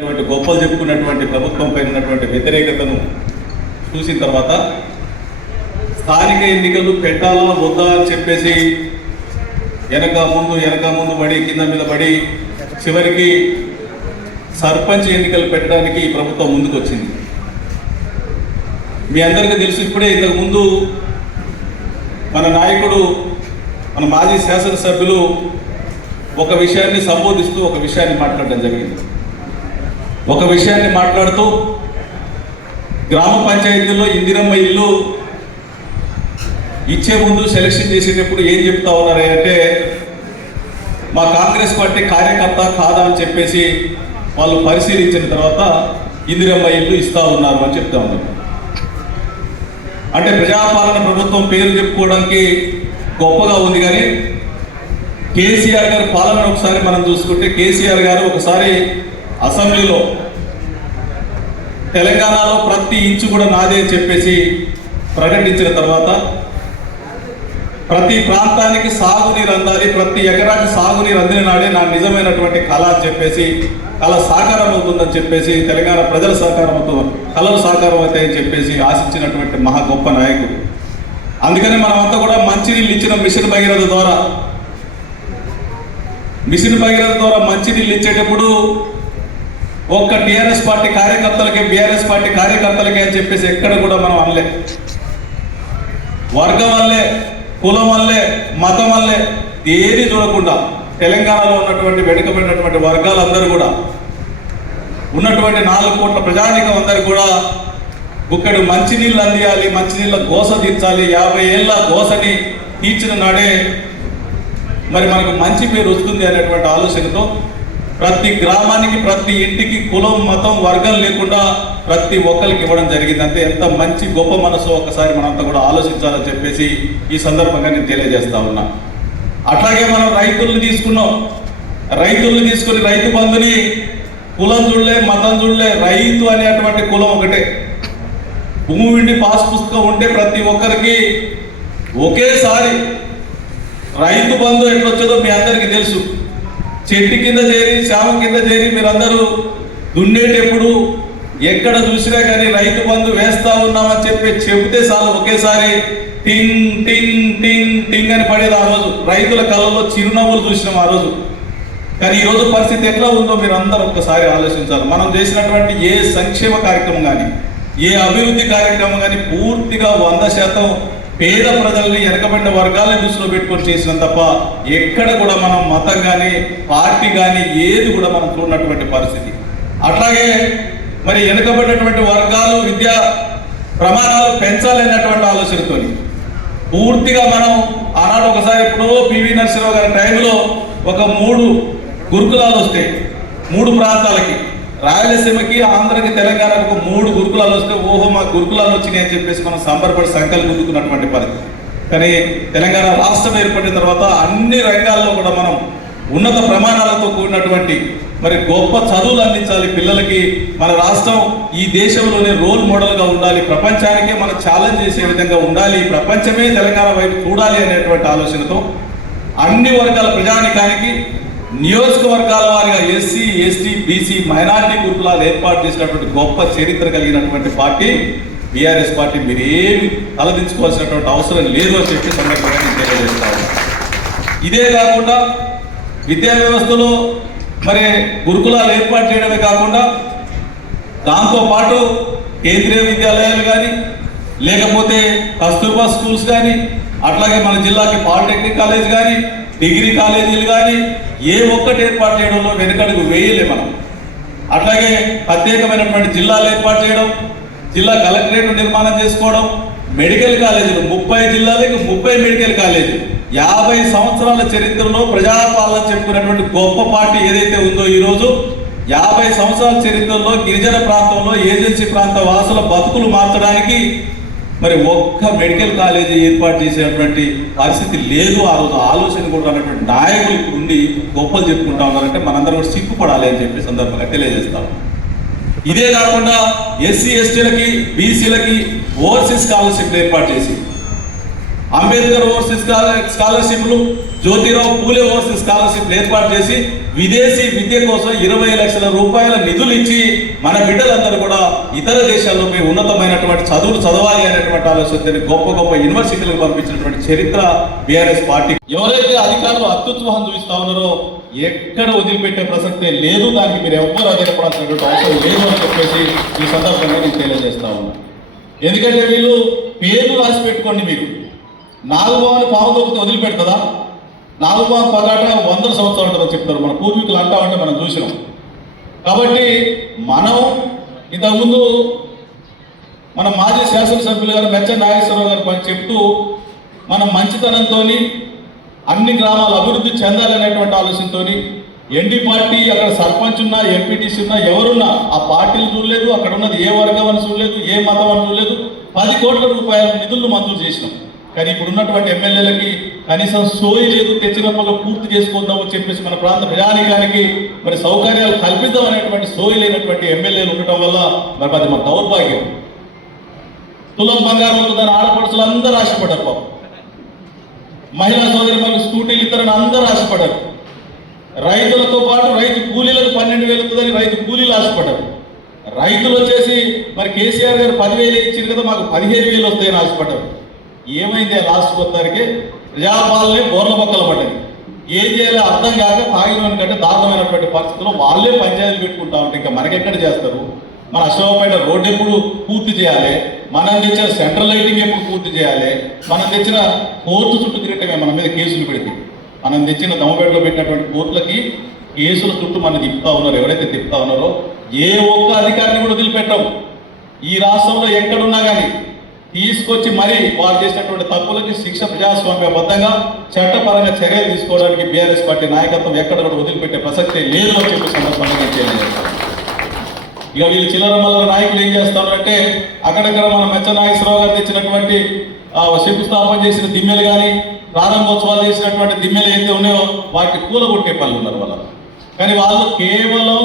గొప్పలు చెప్పుకున్నటువంటి ప్రభుత్వం పైన ఉన్నటువంటి వ్యతిరేకతను చూసిన తర్వాత స్థానిక ఎన్నికలు పెట్టాలా వద్దా అని చెప్పేసి వెనక ముందు పడి కింద మీద పడి చివరికి సర్పంచ్ ఎన్నికలు పెట్టడానికి ఈ ప్రభుత్వం ముందుకు వచ్చింది. మీ అందరికీ తెలుసు, ఇప్పుడే ఇంతకుముందు మన నాయకుడు మన మాజీ శాసనసభ్యులు ఒక విషయాన్ని సంబోధిస్తూ ఒక విషయాన్ని మాట్లాడడం జరిగింది. ఒక విషయాన్ని మాట్లాడుతూ గ్రామ పంచాయతీల్లో ఇందిరమ్మ ఇల్లు ఇచ్చే ముందు సెలక్షన్ చేసేటప్పుడు ఏం చెప్తా ఉన్నారే అంటే, మా కాంగ్రెస్ పార్టీ కార్యకర్త కాదా అని చెప్పేసి వాళ్ళు పరిశీలించిన తర్వాత ఇందిరమ్మ ఇల్లు ఇస్తా ఉన్నారు అని చెప్తా ఉన్నారు. అంటే ప్రజాపాలన ప్రభుత్వం పేరు చెప్పుకోవడానికి గొప్పగా ఉంది, కానీ కేసీఆర్ గారి పాలన ఒకసారి మనం చూసుకుంటే కేసీఆర్ గారు ఒకసారి అసెంబ్లీలో తెలంగాణలో ప్రతి ఇంచు కూడా నాదే అని చెప్పేసి ప్రకటించిన తర్వాత ప్రతి ప్రాంతానికి సాగునీరు అందాలి, ప్రతి ఎకరాకి సాగునీరు అందిన నాడే నా నిజమైనటువంటి కళ అని చెప్పేసి కళ సాకారం అవుతుందని చెప్పేసి తెలంగాణ ప్రజల సహకారం అవుతుంది, కళలు సాకారం అవుతాయని చెప్పేసి ఆశించినటువంటి మహా గొప్ప నాయకుడు. అందుకని మనమంతా కూడా మంచినీళ్ళు ఇచ్చిన మిషన్ భగీరథ ద్వారా మంచినీళ్ళు ఇచ్చేటప్పుడు ఒక్క టీఆర్ఎస్ పార్టీ కార్యకర్తలకి బీఆర్ఎస్ పార్టీ కార్యకర్తలకి అని చెప్పేసి ఎక్కడ కూడా మనం అనలే. వర్గం వల్లే, కులం వల్లే, మతం వల్లే ఏది చూడకుండా తెలంగాణలో ఉన్నటువంటి వెనుకబడినటువంటి వర్గాలందరూ కూడా ఉన్నటువంటి 4 కోట్ల ప్రజానికం అందరూ కూడా బుక్కడు మంచినీళ్ళు అందియాలి, మంచినీళ్ళ గోస తీర్చాలి, 50 ఏళ్ళ గోసని తీర్చిన నాడే మరి మనకు మంచి పేరు వస్తుంది అనేటువంటి ఆలోచనతో ప్రతి గ్రామానికి ప్రతి ఇంటికి కులం మతం వర్గం లేకుండా ప్రతి ఒక్కరికి ఇవ్వడం జరిగింది. అంతే ఎంత మంచి గొప్ప మనసు ఒకసారి మనంతా కూడా ఆలోచించాలని చెప్పేసి ఈ సందర్భంగా నేను తెలియజేస్తా ఉన్నా. అట్లాగే మనం రైతుల్ని తీసుకుని రైతు బంధుని కులం చూడలే, మతం చూడలే, రైతు అనేటువంటి కులం ఒకటే. భూమి ఉండి పాస్ పుస్తకం ఉంటే ప్రతి ఒక్కరికి ఒకేసారి రైతు బంధు ఎట్లొచ్చేదో మీ అందరికీ తెలుసు. చెట్టు కింద చేరి శామం కింద చేరి మీరందరూ దున్నేటప్పుడు ఎక్కడ చూసినా కానీ రైతు బంధు వేస్తా ఉన్నామని చెబితే చాలు ఒకేసారి టింగ్ టింగ్ టింగ్ టింగ్ అని పడేది. ఆ రోజు రైతుల కళ్ళలో చిరునవ్వులు చూసినాం ఆ రోజు. కానీ ఈరోజు పరిస్థితి ఎట్లా ఉందో మీరు అందరూ ఒక్కసారి ఆలోచించాలి. మనం చేసినటువంటి ఏ సంక్షేమ కార్యక్రమం కానీ ఏ అభివృద్ధి కార్యక్రమం కానీ పూర్తిగా 100% పేద ప్రజల్ని వెనకబడిన వర్గాలను దృష్టిలో పెట్టుకొని చేసిన తప్ప ఎక్కడ కూడా మనం మతం కానీ పార్టీ కానీ ఏది కూడా మనం చూడనటువంటి పరిస్థితి. అట్లాగే మరి వెనకబడినటువంటి వర్గాలు విద్యా ప్రమాణాలు పెంచాలనేటువంటి ఆలోచనతో పూర్తిగా మనం ఆనాడు ఒకసారి ఎప్పుడో పివి నరసింహరావు గారి టైంలో ఒక 3 గురుకులాలు వస్తాయి 3 ప్రాంతాలకి, రాయలసీమకి, ఆంధ్రకి, తెలంగాణకు ఒక 3 గురుకులాలు వస్తే ఓహో మా గురుకులాలు వచ్చినాయి అని చెప్పేసి మనం సంబరపడి సంకల్పం ముందుకున్నటువంటి పరిస్థితి. కానీ తెలంగాణ రాష్ట్రం ఏర్పడిన తర్వాత అన్ని రంగాల్లో కూడా మనం ఉన్నత ప్రమాణాలతో కూడినటువంటి మరి గొప్ప చదువులు అందించాలి పిల్లలకి. మన రాష్ట్రం ఈ దేశంలోనే రోల్ మోడల్గా ఉండాలి, ప్రపంచానికే మనం ఛాలెంజ్ చేసే విధంగా ఉండాలి, ప్రపంచమే తెలంగాణ వైపు చూడాలి అనేటువంటి ఆలోచనతో అన్ని వర్గాల ప్రజానికానికి నియోజకవర్గాల వారిగా ఎస్సీ ఎస్టీ బీసీ మైనారిటీ గురుకులాలు ఏర్పాటు చేసినటువంటి గొప్ప చరిత్ర కలిగినటువంటి పార్టీ బీఆర్ఎస్ పార్టీ. మీరేమి తలదించుకోవాల్సినటువంటి అవసరం లేదు అని చెప్పి సందర్భంగా నేను తెలియజేస్తాను. ఇదే కాకుండా విద్యా వ్యవస్థలో మరి గురుకులాలు ఏర్పాటు చేయడమే కాకుండా దాంతోపాటు కేంద్రీయ విద్యాలయాలు కానీ లేకపోతే కస్తూర్బా స్కూల్స్ కానీ అట్లాగే మన జిల్లాకి పాలిటెక్నిక్ కాలేజ్ కానీ డిగ్రీ కాలేజీలు కానీ ఏ ఒక్కటి ఏర్పాటు చేయడంలో వెనుకడుగు వేయలే మనం. అట్లాగే ప్రత్యేకమైనటువంటి జిల్లాలు ఏర్పాటు చేయడం, జిల్లా కలెక్టరేట్ నిర్మాణం చేసుకోవడం, మెడికల్ కాలేజీలు 30 జిల్లాలకు 30 మెడికల్ కాలేజీలు. 50 సంవత్సరాల చరిత్రలో ప్రజాపాలన చెప్పుకున్నటువంటి గొప్ప పార్టీ ఏదైతే ఉందో ఈరోజు 50 సంవత్సరాల చరిత్రలో గిరిజన ప్రాంతంలో ఏజెన్సీ ప్రాంత వాసుల బతుకులు మార్చడానికి మరి ఒక్క మెడికల్ కాలేజీ ఏర్పాటు చేసేటువంటి పరిస్థితి లేదు. ఆ రోజు ఆలోచన కూడా అన్నటువంటి నాయకులు ఇప్పుడు ఉండి గొప్పలు చెప్పుకుంటా ఉన్నారంటే మనందరం కూడా సిగ్గుపడాలి అని చెప్పి సందర్భంగా తెలియజేస్తాం. ఇదే కాకుండా ఎస్సీ ఎస్టీలకి బీసీలకి ఓవర్సీస్ స్కాలర్షిప్ ఏర్పాటు చేసి అంబేద్కర్ ఓవర్సీస్ స్కాలర్షిప్లు, జ్యోతిరావు పూలే ఓవర్సీస్ స్కాలర్షిప్ ఏర్పాటు చేసి విదేశీ విద్య కోసం 20 లక్షల రూపాయల నిధులు ఇచ్చి మన బిడ్డలందరూ కూడా ఇతర దేశాల్లో పోయి ఉన్నతమైనటువంటి చదువులు చదవాలి అనేటువంటి ఆలోచన గొప్ప గొప్ప యూనివర్సిటీలకు పంపించినటువంటి చరిత్ర బీఆర్ఎస్ పార్టీ. ఎవరైతే అధికారులు అత్యుత్సాహం చూపిస్తా ఉన్నారో ఎక్కడ వదిలిపెట్టే ప్రసక్తే లేదు. దానికి మీరు ఎవ్వరు అధీనపడాల్సినటువంటి అవసరం లేదు అని చెప్పేసి ఈ సందర్భంగా నేను తెలియజేస్తా ఉన్నా. ఎందుకంటే వీళ్ళు పేర్లు రాసి పెట్టుకోండి. మీరు నాగుబావని పాము దొక్కితే వదిలిపెడుతుందా? నాగుబావ పగాట 100 సంవత్సరాలు ఉంటుందని చెప్తారు మన పూర్వీకులు అంటామంటే మనం చూసినాం. కాబట్టి మనం ఇంతకుముందు మన మాజీ శాసనసభ్యులు గారు మెచ్చ నాగేశ్వరరావు గారు పని చెప్తూ మనం మంచితనంతో అన్ని గ్రామాలు అభివృద్ధి చెందాలనేటువంటి ఆలోచనతో ఎన్డీ పార్టీ అక్కడ సర్పంచ్ ఉన్నా, ఎంపీటీసీ ఉన్నా, ఎవరున్నా ఆ పార్టీలు చూడలేదు, అక్కడ ఉన్నది ఏ వర్గం అని చూడలేదు, ఏ మతం అని చూడలేదు. 10 కోట్ల రూపాయల నిధులను మంజూరు చేసినాం. కానీ ఇప్పుడు ఉన్నటువంటి ఎమ్మెల్యేలకి కనీసం సోయి లేదు, తెచ్చినప్పుడు పూర్తి చేసుకోద్దామని చెప్పేసి మన ప్రాంత ప్రజానికానికి మరి సౌకర్యాలు కల్పిద్దాం అనేటువంటి సోయి లేనటువంటి ఎమ్మెల్యేలు ఉండటం వల్ల మరి అది మన దౌర్భాగ్యం. తులం బంగారం దాని ఆడపడుచులు అందరూ ఆశపడ్డారు. పాపం మహిళా సోదరి మనకు స్కూటీలు ఇతరులను అందరూ ఆశపడ్డారు. రైతులతో పాటు రైతు కూలీలకు 12,000 వస్తుందని రైతు కూలీలు ఆశపడ్డారు. రైతులు వచ్చేసి మరి కేసీఆర్ గారు 10,000 ఇచ్చింది కదా, మాకు 15,000 వస్తాయని ఆశపడ్డారు. ఏమైంది లాస్ట్ కొత్తరికి ప్రజాపాలనే బోర్ల పక్కల పడ్డది. ఏం చేయాలో అర్థం కాక తాగిన కంటే దారుణమైనటువంటి పరిస్థితుల్లో వాళ్ళే పంచాయతీలు పెట్టుకుంటా ఉంటే ఇంకా మనకెక్కడ చేస్తారు? మన అశోకపేట రోడ్డు ఎప్పుడు పూర్తి చేయాలి? మనం తెచ్చిన సెంట్రల్ లైటింగ్ ఎప్పుడు పూర్తి చేయాలి? మనం తెచ్చిన కోర్టు చుట్టూ తిరగటమే మన మీద కేసులు పెడితే. మనం తెచ్చిన దమ్మపేటలో పెట్టినటువంటి కోర్టులకి కేసుల చుట్టూ మనం తిప్పుతా ఉన్నారు. ఎవరైతే తిప్పుతా ఉన్నారో ఏ ఒక్క అధికారిని కూడా వదిలిపెట్టవు. ఈ రాష్ట్రంలో ఎక్కడున్నా కానీ తీసుకొచ్చి మరీ వారు చేసినటువంటి తప్పులకి శిక్ష ప్రజాస్వామ్యబద్ధంగా చట్టపరంగా చర్యలు తీసుకోవడానికి బీఆర్ఎస్ పార్టీ నాయకత్వం ఎక్కడ కూడా వదిలిపెట్టే ప్రసక్తే లేదు అని చెప్పి సందర్భంగా తెలియజేస్తాను. ఇక వీళ్ళు చిల్లరమల్ల నాయకులు ఏం చేస్తారంటే అక్కడక్కడ మన మెచ్చ నాగేశ్వరరావు గారు తెచ్చినటువంటి శంకుస్థాపన చేసిన దిమ్మెలు కానీ ప్రారంభోత్సవాలు చేసినటువంటి దిమ్మెలు ఏదైతే ఉన్నాయో వాటిని కూలగొట్టే పనులు ఉన్నారు వాళ్ళు. కానీ వాళ్ళు కేవలం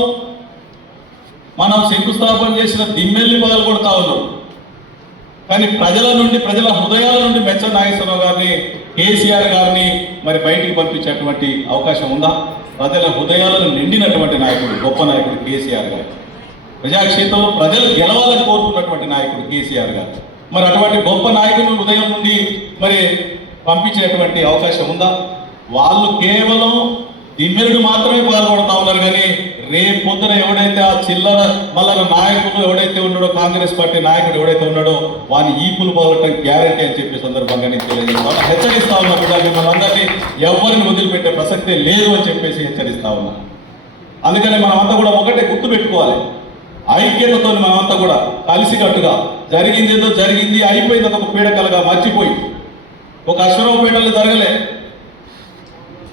మనం శంకుస్థాపన చేసిన దిమ్మెల్ని పాల్గొడతా ఉన్నారు. కానీ ప్రజల నుండి, ప్రజల హృదయాల నుండి మెచ్చ నాగేశ్వరరావు గారిని, కేసీఆర్ గారిని మరి బయటికి పంపించేటువంటి అవకాశం ఉందా? ప్రజల హృదయాలను నిండినటువంటి నాయకుడు, గొప్ప నాయకుడు కేసీఆర్ గారు. ప్రజాక్షేత్రంలో ప్రజలు గెలవాలని కోరుకున్నటువంటి నాయకుడు కేసీఆర్ గారు. మరి అటువంటి గొప్ప నాయకుడు హృదయం నుండి మరి పంపించేటువంటి అవకాశం ఉందా? వాళ్ళు కేవలం దిమ్మెలుడు మాత్రమే పాల్గొడతా ఉన్నారు. కానీ రేపు పొద్దున ఎవడైతే ఆ చిల్లర మల్లర నాయకుడు ఎవడైతే ఉన్నాడో, కాంగ్రెస్ పార్టీ నాయకుడు ఎవడైతే ఉన్నాడో వాని ఈపులు పాల్గొనడం గ్యారెంటీ అని చెప్పే సందర్భంగా నేను తెలియజేస్తాను. హెచ్చరిస్తా ఉన్నా ప్రజలు మనందరినీ ఎవరిని వదిలిపెట్టే ప్రసక్తే లేదు అని చెప్పేసి హెచ్చరిస్తా ఉన్నా. అందుకని మనమంతా కూడా ఒకటే గుర్తు పెట్టుకోవాలి. ఐక్యతతో మనమంతా కూడా కలిసికట్టుగా జరిగింది ఏదో జరిగింది, అయిపోయింది ఒక పీడకలుగా మర్చిపోయి, ఒక అశ్వరావుపేటలో జరగలే,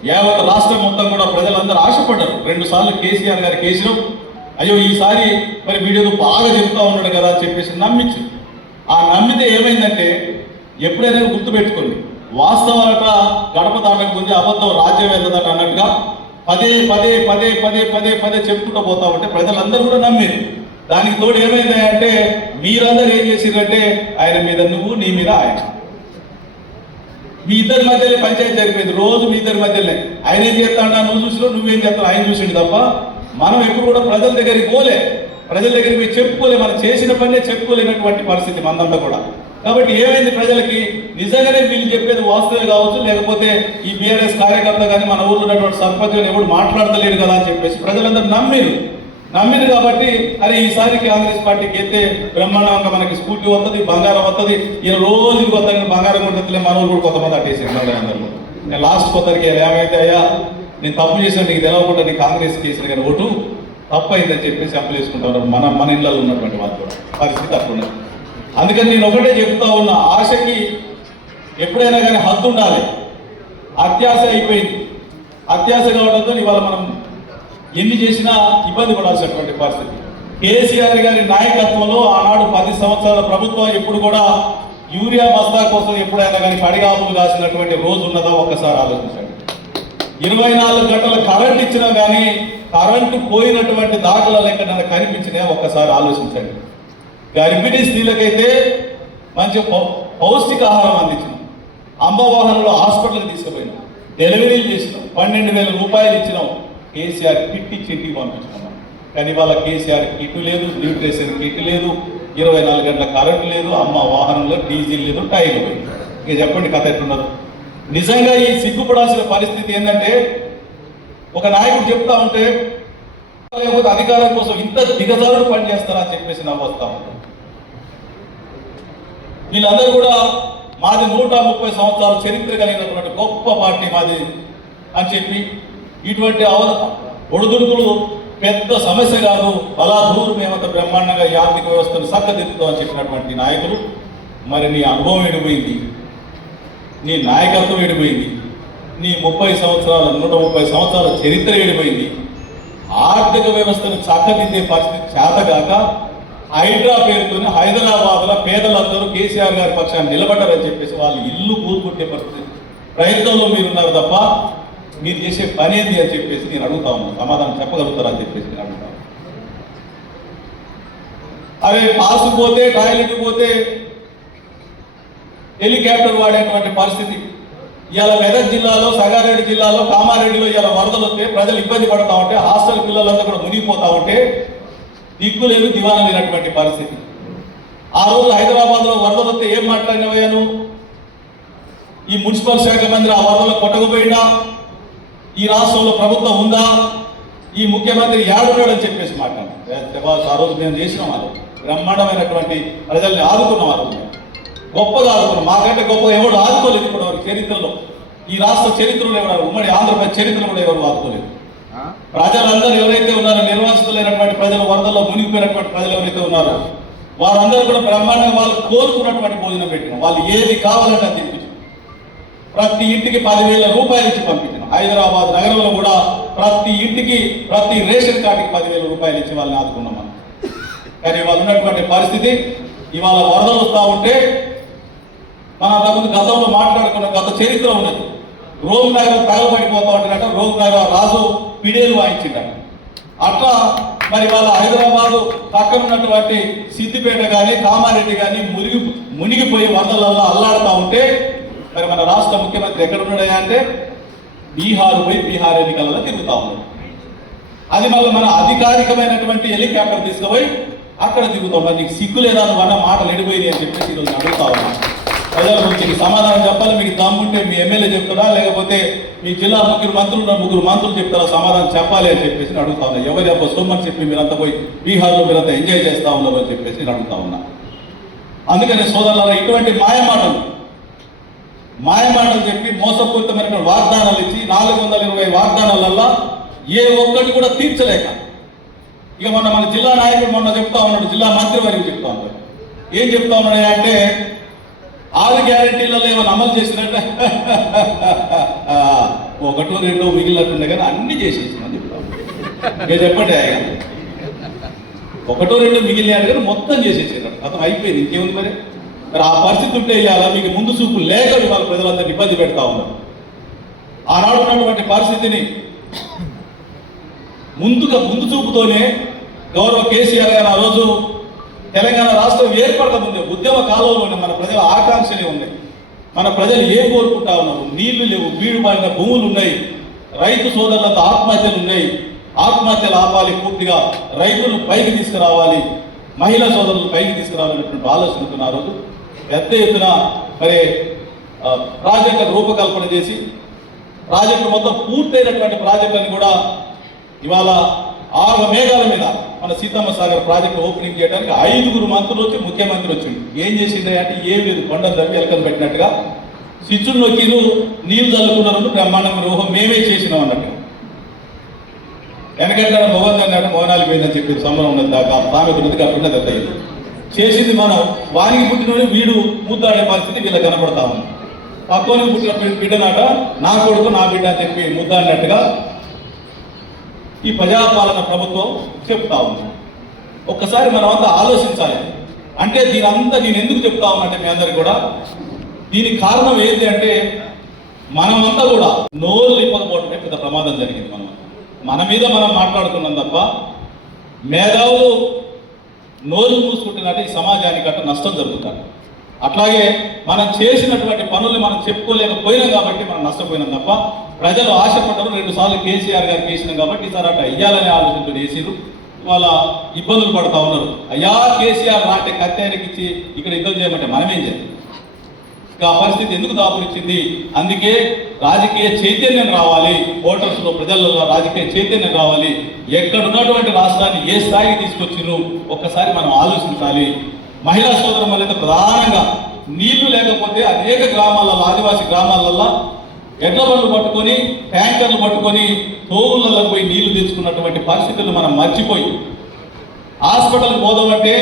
యావత్ రాష్ట్రం మొత్తం కూడా ప్రజలందరూ ఆశపడ్డారు. 2 సార్లు కేసీఆర్ గారి కేసులో అయ్యో ఈసారి మరి వీడియో బాగా చెప్తా ఉన్నాడు కదా అని చెప్పేసి నమ్మించు. ఆ నమ్మితే ఏమైందంటే ఎప్పుడైనా గుర్తుపెట్టుకోండి, వాస్తవాలట గడప దాటకుంది, అబద్ధం రాజ్యం వెళ్తుందట అన్నట్టుగా పదే పదే పదే పదే పదే పదే చెప్పుకుంటూ పోతా ఉంటే ప్రజలందరూ కూడా నమ్మిరు. దానికి తోడు ఏమైంది అంటే మీరందరూ ఏం చేసిరంటే ఆయన మీద నువ్వు, నీ మీద ఆయన, మీ ఇద్దరి మధ్యలో పంచాయతీ జరిపోయింది. రోజు మీ ఇద్దరి మధ్యలోనే ఆయన ఏం చేస్తాడా నువ్వు చూసినావు, నువ్వేం చేస్తావు ఆయన చూసిండు తప్ప మనం ఎప్పుడు కూడా ప్రజల దగ్గరికి పోలే, ప్రజల దగ్గరికి పోయి చెప్పుకోలే, మనం చేసిన పనే చెప్పుకోలేనటువంటి పరిస్థితి మనంతా కూడా. కాబట్టి ఏమైంది, ప్రజలకి నిజంగానే వీళ్ళు చెప్పేది వాస్తవే కావచ్చు, లేకపోతే ఈ బీఆర్ఎస్ కార్యకర్త కానీ మన ఊళ్ళో ఉన్నటువంటి సర్పంచ్ కానీ ఎవరు మాట్లాడతలేరు కదా అని చెప్పేసి ప్రజలందరూ నమ్మిరు కాబట్టి అరే ఈసారి కాంగ్రెస్ పార్టీకి అయితే బ్రహ్మాండంగా మనకి స్కూటీ వస్తుంది, బంగారం వస్తుంది, ఈయన రోజు కొత్తగా బంగారం కొట్టలే, మన ఊరు కూడా కొంతమంది అట్టేసారు. అందరూ నేను లాస్ట్ కొత్తకి ఏమైతే అయ్యా నేను తప్పు చేశాను, నీకు తెలవకుండా నీ కాంగ్రెస్ చేసిన కానీ ఓటు తప్పు అయిందని చెప్పేసి అప్పులు వేసుకుంటా ఉన్నారు మన ఇళ్ళలో ఉన్నటువంటి వాళ్ళు కూడా. పరిస్థితి అట్లున్నది. అందుకని నేను ఒకటే చెప్తా ఉన్నా, ఆశకి ఎప్పుడైనా కానీ హద్దు ఉండాలి. అత్యాశ అయిపోయింది. అత్యాశ కావడంతో ఇవాళ మనం ఎన్ని చేసినా ఇబ్బంది పడాల్సినటువంటి పరిస్థితి. కేసీఆర్ గారి నాయకత్వంలో ఆనాడు 10 సంవత్సరాల ప్రభుత్వం ఎప్పుడు కూడా యూరియా బస్తా కోసం ఎప్పుడైనా కానీ పడిగాపులు కాసినటువంటి రోజు ఉన్నదో ఒక్కసారి ఆలోచించండి. 24 గంటల కరెంట్ ఇచ్చినా కానీ కరెంటు పోయినటువంటి దాఖలాలు ఎక్కడైనా కనిపించినా ఒక్కసారి అమ్మ వాహనంలో హాస్పిటల్కి తీసుకుపోయినాం, డెలివరీలు చేసినాం, 12,000 రూపాయలు ఇచ్చినాం. కేసీఆర్ కిట్ ఇచ్చి ఇంటికి పంపించుకున్నాం. కానీ వాళ్ళ కేసీఆర్ కిట్ లేదు, న్యూట్రిషన్ కిట్ లేదు, 24 గంటల కరెంట్ లేదు, అమ్మ వాహనంలో డీజిల్ లేదు, టైర్ పోయింది. ఇక చెప్పండి కథ ఎట్టున్నదో. నిజంగా ఈ సిగ్గుపడాల్సిన పరిస్థితి ఏంటంటే, ఒక నాయకుడు చెప్తా ఉంటే లేకపోతే అధికారం కోసం ఇంత దిగజారుడు పని చేస్తారా అని చెప్పేసి నవ్వొస్తా ఉంటాం. వీళ్ళందరూ కూడా మాది 130 సంవత్సరాల చరిత్ర కలిగినటువంటి గొప్ప పార్టీ మాది అని చెప్పి, ఇటువంటి ఒడిదుడుకులు పెద్ద సమస్య కాదు, బలాదూరు మేమంత బ్రహ్మాండంగా ఈ ఆర్థిక వ్యవస్థను చక్కదిద్దుతామని చెప్పినటువంటి నాయకులు, మరి నీ అనుభవం ఎడిపోయింది, నీ నాయకత్వం ఎడిపోయింది, నీ 130 సంవత్సరాల చరిత్ర ఎడిపోయింది. ఆర్థిక వ్యవస్థను చక్కదిద్దే పరిస్థితి చేతగాక హైడ్రా పేరుతోనే హైదరాబాద్లో పేదలందరూ కేసీఆర్ గారి పక్షాన్ని నిలబడ్డారని చెప్పేసి వాళ్ళు ఇల్లు కూరుకుంటే పరిస్థితి ప్రయత్నంలో మీరున్నారు తప్ప మీరు చేసే పని ఏంటి అని చెప్పేసి నేను అడుగుతా ఉన్నాను. సమాధానం చెప్పగలుగుతారని చెప్పేసి నేను అడుగుతాను. అరే పాసు పోతే టాయిలెట్ పోతే హెలికాప్టర్ వాడేటువంటి పరిస్థితి. ఇవాళ మెదక్ జిల్లాలో, సంగారెడ్డి జిల్లాలో, కామారెడ్డిలో ఇవాళ వరదలు వస్తే ప్రజలు ఇబ్బంది పడతా ఉంటే, హాస్టల్ పిల్లలంతా కూడా మునిగిపోతా ఉంటే దిక్కు లేదు, దివానా లేనటువంటి పరిస్థితి. ఆ రోజు హైదరాబాద్లో వరదలు వస్తే ఏం మాట్లాడినవయ్యాను? ఈ మున్సిపల్ శాఖ మంత్రి ఆ వరదలు కొట్టకపోయినా, ఈ రాష్ట్రంలో ప్రభుత్వం ఉందా, ఈ ముఖ్యమంత్రి ఏడున్నాడని చెప్పేసి మాట్లాడారు. ఆ రోజు మేము చేసినాం. ఆ రోజు బ్రహ్మాండమైనటువంటి ప్రజల్ని ఆదుకున్నాం. ఆ రోజు గొప్పగా ఆదుకున్నాం. మాకంటే గొప్పగా ఎవరు ఆదుకోలేదు ఇప్పుడు వారి చరిత్రలో, ఈ రాష్ట్ర చరిత్రలో ఎవరు, ఉమ్మడి ఆంధ్రప్రదేశ్ చరిత్రలో కూడా ఎవరు ఆదుకోలేదు. ప్రజలందరూ ఎవరైతే ఉన్నారో, నిర్వాసితులైనటువంటి ప్రజలు, వరదల్లో మునిగిపోయినటువంటి ప్రజలు ఎవరైతే ఉన్నారో వారందరూ కూడా బ్రహ్మాండంగా వాళ్ళు కోరుకున్నటువంటి భోజనం పెట్టినాం. వాళ్ళు ఏది కావాలంటే అది తెప్పించాం. ప్రతి ఇంటికి 10,000 రూపాయలు ఇచ్చి పంపించినాం. హైదరాబాద్ నగరంలో కూడా ప్రతి ఇంటికి, ప్రతి రేషన్ కార్డుకి 10,000 రూపాయలు ఇచ్చి వాళ్ళని ఆదుకున్నాం మనం. కానీ వాళ్ళు ఉన్నటువంటి పరిస్థితి, ఇవాళ వరదలు వస్తూ ఉంటే మనం అంతకుముందు గతంలో మాట్లాడుకున్న గత చరిత్ర ఉన్నది. రోమ్ నగరం తగలబడిపోతా ఉంటున్నట్ట, రోమ్ నగరం రాజు పిడేలు వాయించిండట. అట్లా మరి వాళ్ళ హైదరాబాదు పక్కన ఉన్నటువంటి సిద్దిపేట కానీ, కామారెడ్డి కానీ మునిగిపోయి వరదలలో అల్లాడుతూ ఉంటే మరి మన రాష్ట్ర ముఖ్యమంత్రి ఎక్కడ ఉన్నాడయా అంటే బీహార్ పోయి బీహార్ ఎన్నికలలో తిరుగుతూ ఉన్నాడు. అది మళ్ళీ మన అధికారికమైనటువంటి హెలికాప్టర్ తీసుకుపోయి అక్కడ తిరుగుతాం. మరి నీకు సిగ్గు లేదా నువ్వు అన్న మాటలు ఎడిపోయింది అని చెప్పేసి ఈరోజు అడుగుతా ఉన్నాను. ప్రజల గురించి సమాధానం చెప్పాలి. మీకు దమ్ముంటే మీ ఎమ్మెల్యే చెప్తారా, లేకపోతే మీ జిల్లా ముగ్గురు మంత్రులు చెప్తారా, సమాధానం చెప్పాలి అని చెప్పేసి నేను అడుగుతా ఉన్నా. ఎవరు చెప్ప సొమ్మని చెప్పి మీరంతా పోయి బీహార్లో మీరంతా ఎంజాయ్ చేస్తా ఉన్నారు అని చెప్పేసి నేను అడుగుతా ఉన్నా. అందుకని సోదరులారా, ఇటువంటి మాయమాటలు చెప్పి మోసపూరితమైన వాగ్దానాలు ఇచ్చి 420 వాగ్దానాలల్లో ఏ ఒక్కటి కూడా తీర్చలేక, ఇక మన జిల్లా నాయకుడు మొన్న చెప్తా ఉన్నాడు, జిల్లా మంత్రి వారికి చెప్తా ఉన్నాడు. ఏం చెప్తా ఉన్నాడు అంటే 6 గ్యారెంటీలలో ఏమైనా అమలు చేసినట్టే 1-2 మిగిలినట్టుండే కానీ అన్ని చేసేసిందని చెప్తా ఉన్నాడు. ఇక చెప్పండి, 1-2 మిగిలినాడు కానీ మొత్తం చేసేసాడు. అతను అయిపోయింది, ఇంకేముంది మరి. మరి ఆ పరిస్థితి ఉంటే ఇవాళ మీకు ముందు చూపు లేక ఇవాళ ప్రజలందరినీ ఇబ్బంది పెడతా ఉన్నారు. ఆనాడు ఉన్నటువంటి పరిస్థితిని ముందు చూపుతోనే గౌరవ కేసీఆర్ గారు ఆ రోజు తెలంగాణ రాష్ట్రం ఏర్పడక ముందే ఉద్యమ కాలంలోనే మన ప్రజల ఆకాంక్షలే ఉన్నాయి. మన ప్రజలు ఏం కోరుకుంటా ఉన్నారు? నీళ్లు లేవు, బీడు బారిన భూములు ఉన్నాయి, రైతు సోదరులంతా ఆత్మహత్యలు ఉన్నాయి, ఆత్మహత్యలు ఆపాలి, పూర్తిగా రైతులను పైకి తీసుకురావాలి, మహిళా సోదరులు పైకి తీసుకురావాలనేటువంటి ఆలోచనతో ఆ రోజు పెద్ద ఎత్తున మరి ప్రాజెక్టుల రూపకల్పన చేసి ప్రాజెక్టు మొత్తం పూర్తయినటువంటి ప్రాజెక్టులను కూడా ఇవాళ 6 మేఘాల మీద మన సీతమ్మ సాగర్ ప్రాజెక్టు ఓపెనింగ్ చేయడానికి 5 మంత్రులు వచ్చి ముఖ్యమంత్రి వచ్చింది. ఏం చేసింది అంటే ఏం లేదు, కొండలు తవ్వి ఎలకలు పెట్టినట్టుగా స్విచ్చులు నొక్కిరు, నీళ్లు చల్లుకున్నారు, బ్రహ్మాండంగా ఊహం మేమే చేసినాం అన్నట్టుగా. వెనకంటే మొగన్ అన్నాడు, మోనాలు పోయిందని చెప్పి సంబరం ఉన్నది దాకా సామెత ఉన్నది అట్లా దత్తయింది. చేసింది మనం వానికి పుట్టినోడు వీడు ముద్దాడే పరిస్థితి వీళ్ళకి కనపడతా ఉంది. పక్కోనికి పుట్టిన బిడ్డనాట నా కొడుకు నా బిడ్డ అని చెప్పి ముద్దాడినట్టుగా ఈ ప్రజాపాలన ప్రభుత్వం చెప్తా ఉంది. ఒక్కసారి మనం అంతా ఆలోచించాలి. అంటే దీనంతా నేను ఎందుకు చెప్తా ఉన్నట్టే మీ అందరికి కూడా దీనికి కారణం ఏంటి అంటే మనమంతా కూడా నోరు ఇప్పకపోవటమే పెద్ద ప్రమాదం జరిగింది. మన మీద మనం మాట్లాడుకున్నాం తప్ప మేధావులు నోరు మూసుకుంటున్నట్టు ఈ సమాజానికి అట్ట నష్టం జరుగుతారు. అట్లాగే మనం చేసినటువంటి పనులు మనం చెప్పుకోలేకపోయినాం కాబట్టి మనం నష్టపోయినాం తప్ప ప్రజలు ఆశపడ్డారు. 2 సార్లు కేసీఆర్ గారికి వేసినాం కాబట్టి ఈసారి అట్లా వెయ్యాలనే ఆలోచనతో వేసిరు. వాళ్ళ ఇబ్బందులు పడతా ఉన్నారు. అయ్యా కేసీఆర్ అంటే కత్యానికి ఇచ్చి ఇక్కడ యుద్ధం చేయమంటే మనమేం చేయాలి? ఆ పరిస్థితి ఎందుకు దాపురించింది? అందుకే రాజకీయ చైతన్యం రావాలి, ఓటర్స్లో ప్రజలలో రాజకీయ చైతన్యం రావాలి. ఎక్కడ ఉన్నటువంటి రాష్ట్రాన్ని ఏ స్థాయికి తీసుకొచ్చిర్రు ఒక్కసారి మనం ఆలోచించాలి. మహిళా సోదరులైతే ప్రధానంగా నీళ్లు లేకపోతే అనేక గ్రామాలలో, ఆదివాసీ గ్రామాలలో ఎడ్ల బండ్లు పట్టుకొని ట్యాంకర్లు పట్టుకొని తోగులలో పోయి నీళ్లు తెచ్చుకున్నటువంటి పరిస్థితులు మనం మర్చిపోయి హాస్పిటల్కి పోదామంటే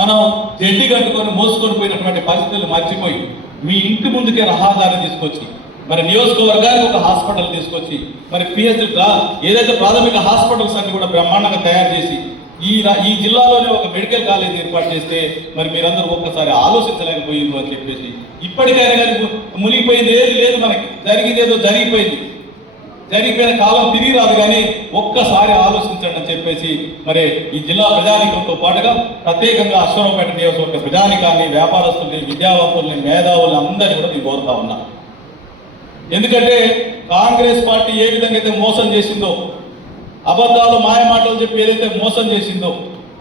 మనం జడ్డి కట్టుకొని మోసుకొని పోయినటువంటి పరిస్థితులు మర్చిపోయి మీ ఇంటి ముందుకే రహదారి తీసుకొచ్చి మరి నియోజకవర్గానికి ఒక హాస్పిటల్ తీసుకొచ్చి మరి ఏదైతే ప్రాథమిక హాస్పిటల్స్ అన్ని కూడా బ్రహ్మాండంగా తయారు చేసి ఈ జిల్లాలోనే ఒక మెడికల్ కాలేజ్ ఏర్పాటు చేస్తే మరి మీరందరూ ఒక్కసారి ఆలోచించలేకపోయింది అని చెప్పేసి ఇప్పటికైనా కానీ మునిగిపోయింది ఏది లేదు, మనకి జరిగిందేదో జరిగిపోయిన కాలం తిరిగి రాదు. కానీ ఒక్కసారి ఆలోచించండి అని చెప్పేసి మరి ఈ జిల్లా ప్రజానికంతో పాటుగా ప్రత్యేకంగా అశ్వరావుపేట నియోజకవర్గ ప్రజానికాన్ని, వ్యాపారస్తుల్ని, విద్యావంతుల్ని, మేధావుల్ని అందరినీ కూడా నేను కోరుతా ఉన్నా. ఎందుకంటే కాంగ్రెస్ పార్టీ ఏ విధంగా అయితే మోసం చేసిందో, అబద్ధాలు మాయమాటలు చెప్పి ఏదైతే మోసం చేసిందో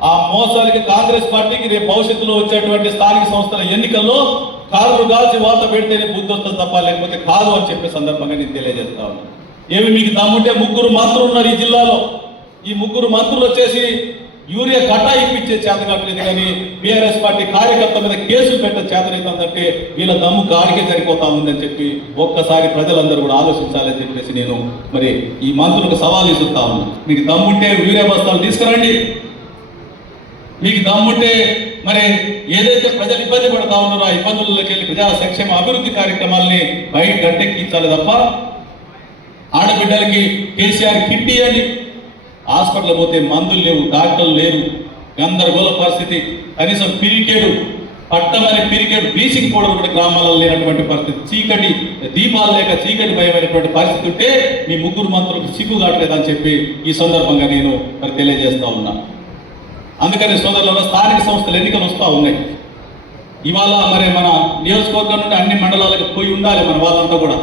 ఆ మోసాలకి కాంగ్రెస్ పార్టీకి రేపు భవిష్యత్తులో వచ్చేటువంటి స్థానిక సంస్థల ఎన్నికల్లో కారులు కాల్చి వాత పెడితేనే బుద్ధి వస్తుంది తప్ప లేకపోతే కాదు అని చెప్పే సందర్భంగా నేను తెలియజేస్తా ఉన్నాను. ఏమి మీకు దమ్ముంటే 3 మంత్రులు ఉన్నారు ఈ జిల్లాలో. ఈ 3 మంత్రులు వచ్చేసి యూరియా కట్టా ఇప్పించే చేత కావట్లేదు, కానీ బీఆర్ఎస్ పార్టీ కార్యకర్త మీద కేసులు పెట్టే చేతనైతుందంటే వీళ్ళ దమ్ము గాడికే సరిపోతా ఉందని చెప్పి ఒక్కసారి ప్రజలందరూ కూడా ఆలోచించాలని చెప్పేసి నేను మరి ఈ మంత్రులకు సవాల్ ఇస్తుతా ఉన్నా. మీకు దమ్ముంటే యూరియా బస్తాలు తీసుకురండి. మీకు దమ్ముంటే మరి ఏదైతే ప్రజలు ఇబ్బంది పడతా ఉన్నారో ఆ ఇబ్బందుల్లోకి వెళ్ళి ప్రజా సంక్షేమ అభివృద్ధి కార్యక్రమాల్ని బయట గట్టెక్కించాలి తప్ప ఆడబిడ్డలకి కేసీఆర్ కిట్ ఇవ్వండి. హాస్పిటల్ పోతే మందులు లేవు, డాక్టర్లు లేరు, గందరగోళ పరిస్థితి. కనీసం పిరికేడు బ్లీచింగ్ పౌడర్ కూడా గ్రామాలలో లేనటువంటి పరిస్థితి. చీకటి దీపాలు లేక చీకటి భయమైనటువంటి పరిస్థితి ఉంటే మీ 3 మంత్రులకు సిగ్గు కావట్లేదని చెప్పి ఈ సందర్భంగా నేను మరి తెలియజేస్తా ఉన్నా. అందుకని సోదరులలో స్థానిక సంస్థల ఎన్నికలు వస్తూ ఉన్నాయి. ఇవాళ మరి మన నియోజకవర్గం నుండి అన్ని మండలాలకు పోయి ఉండాలి మన వాళ్ళంతా కూడా.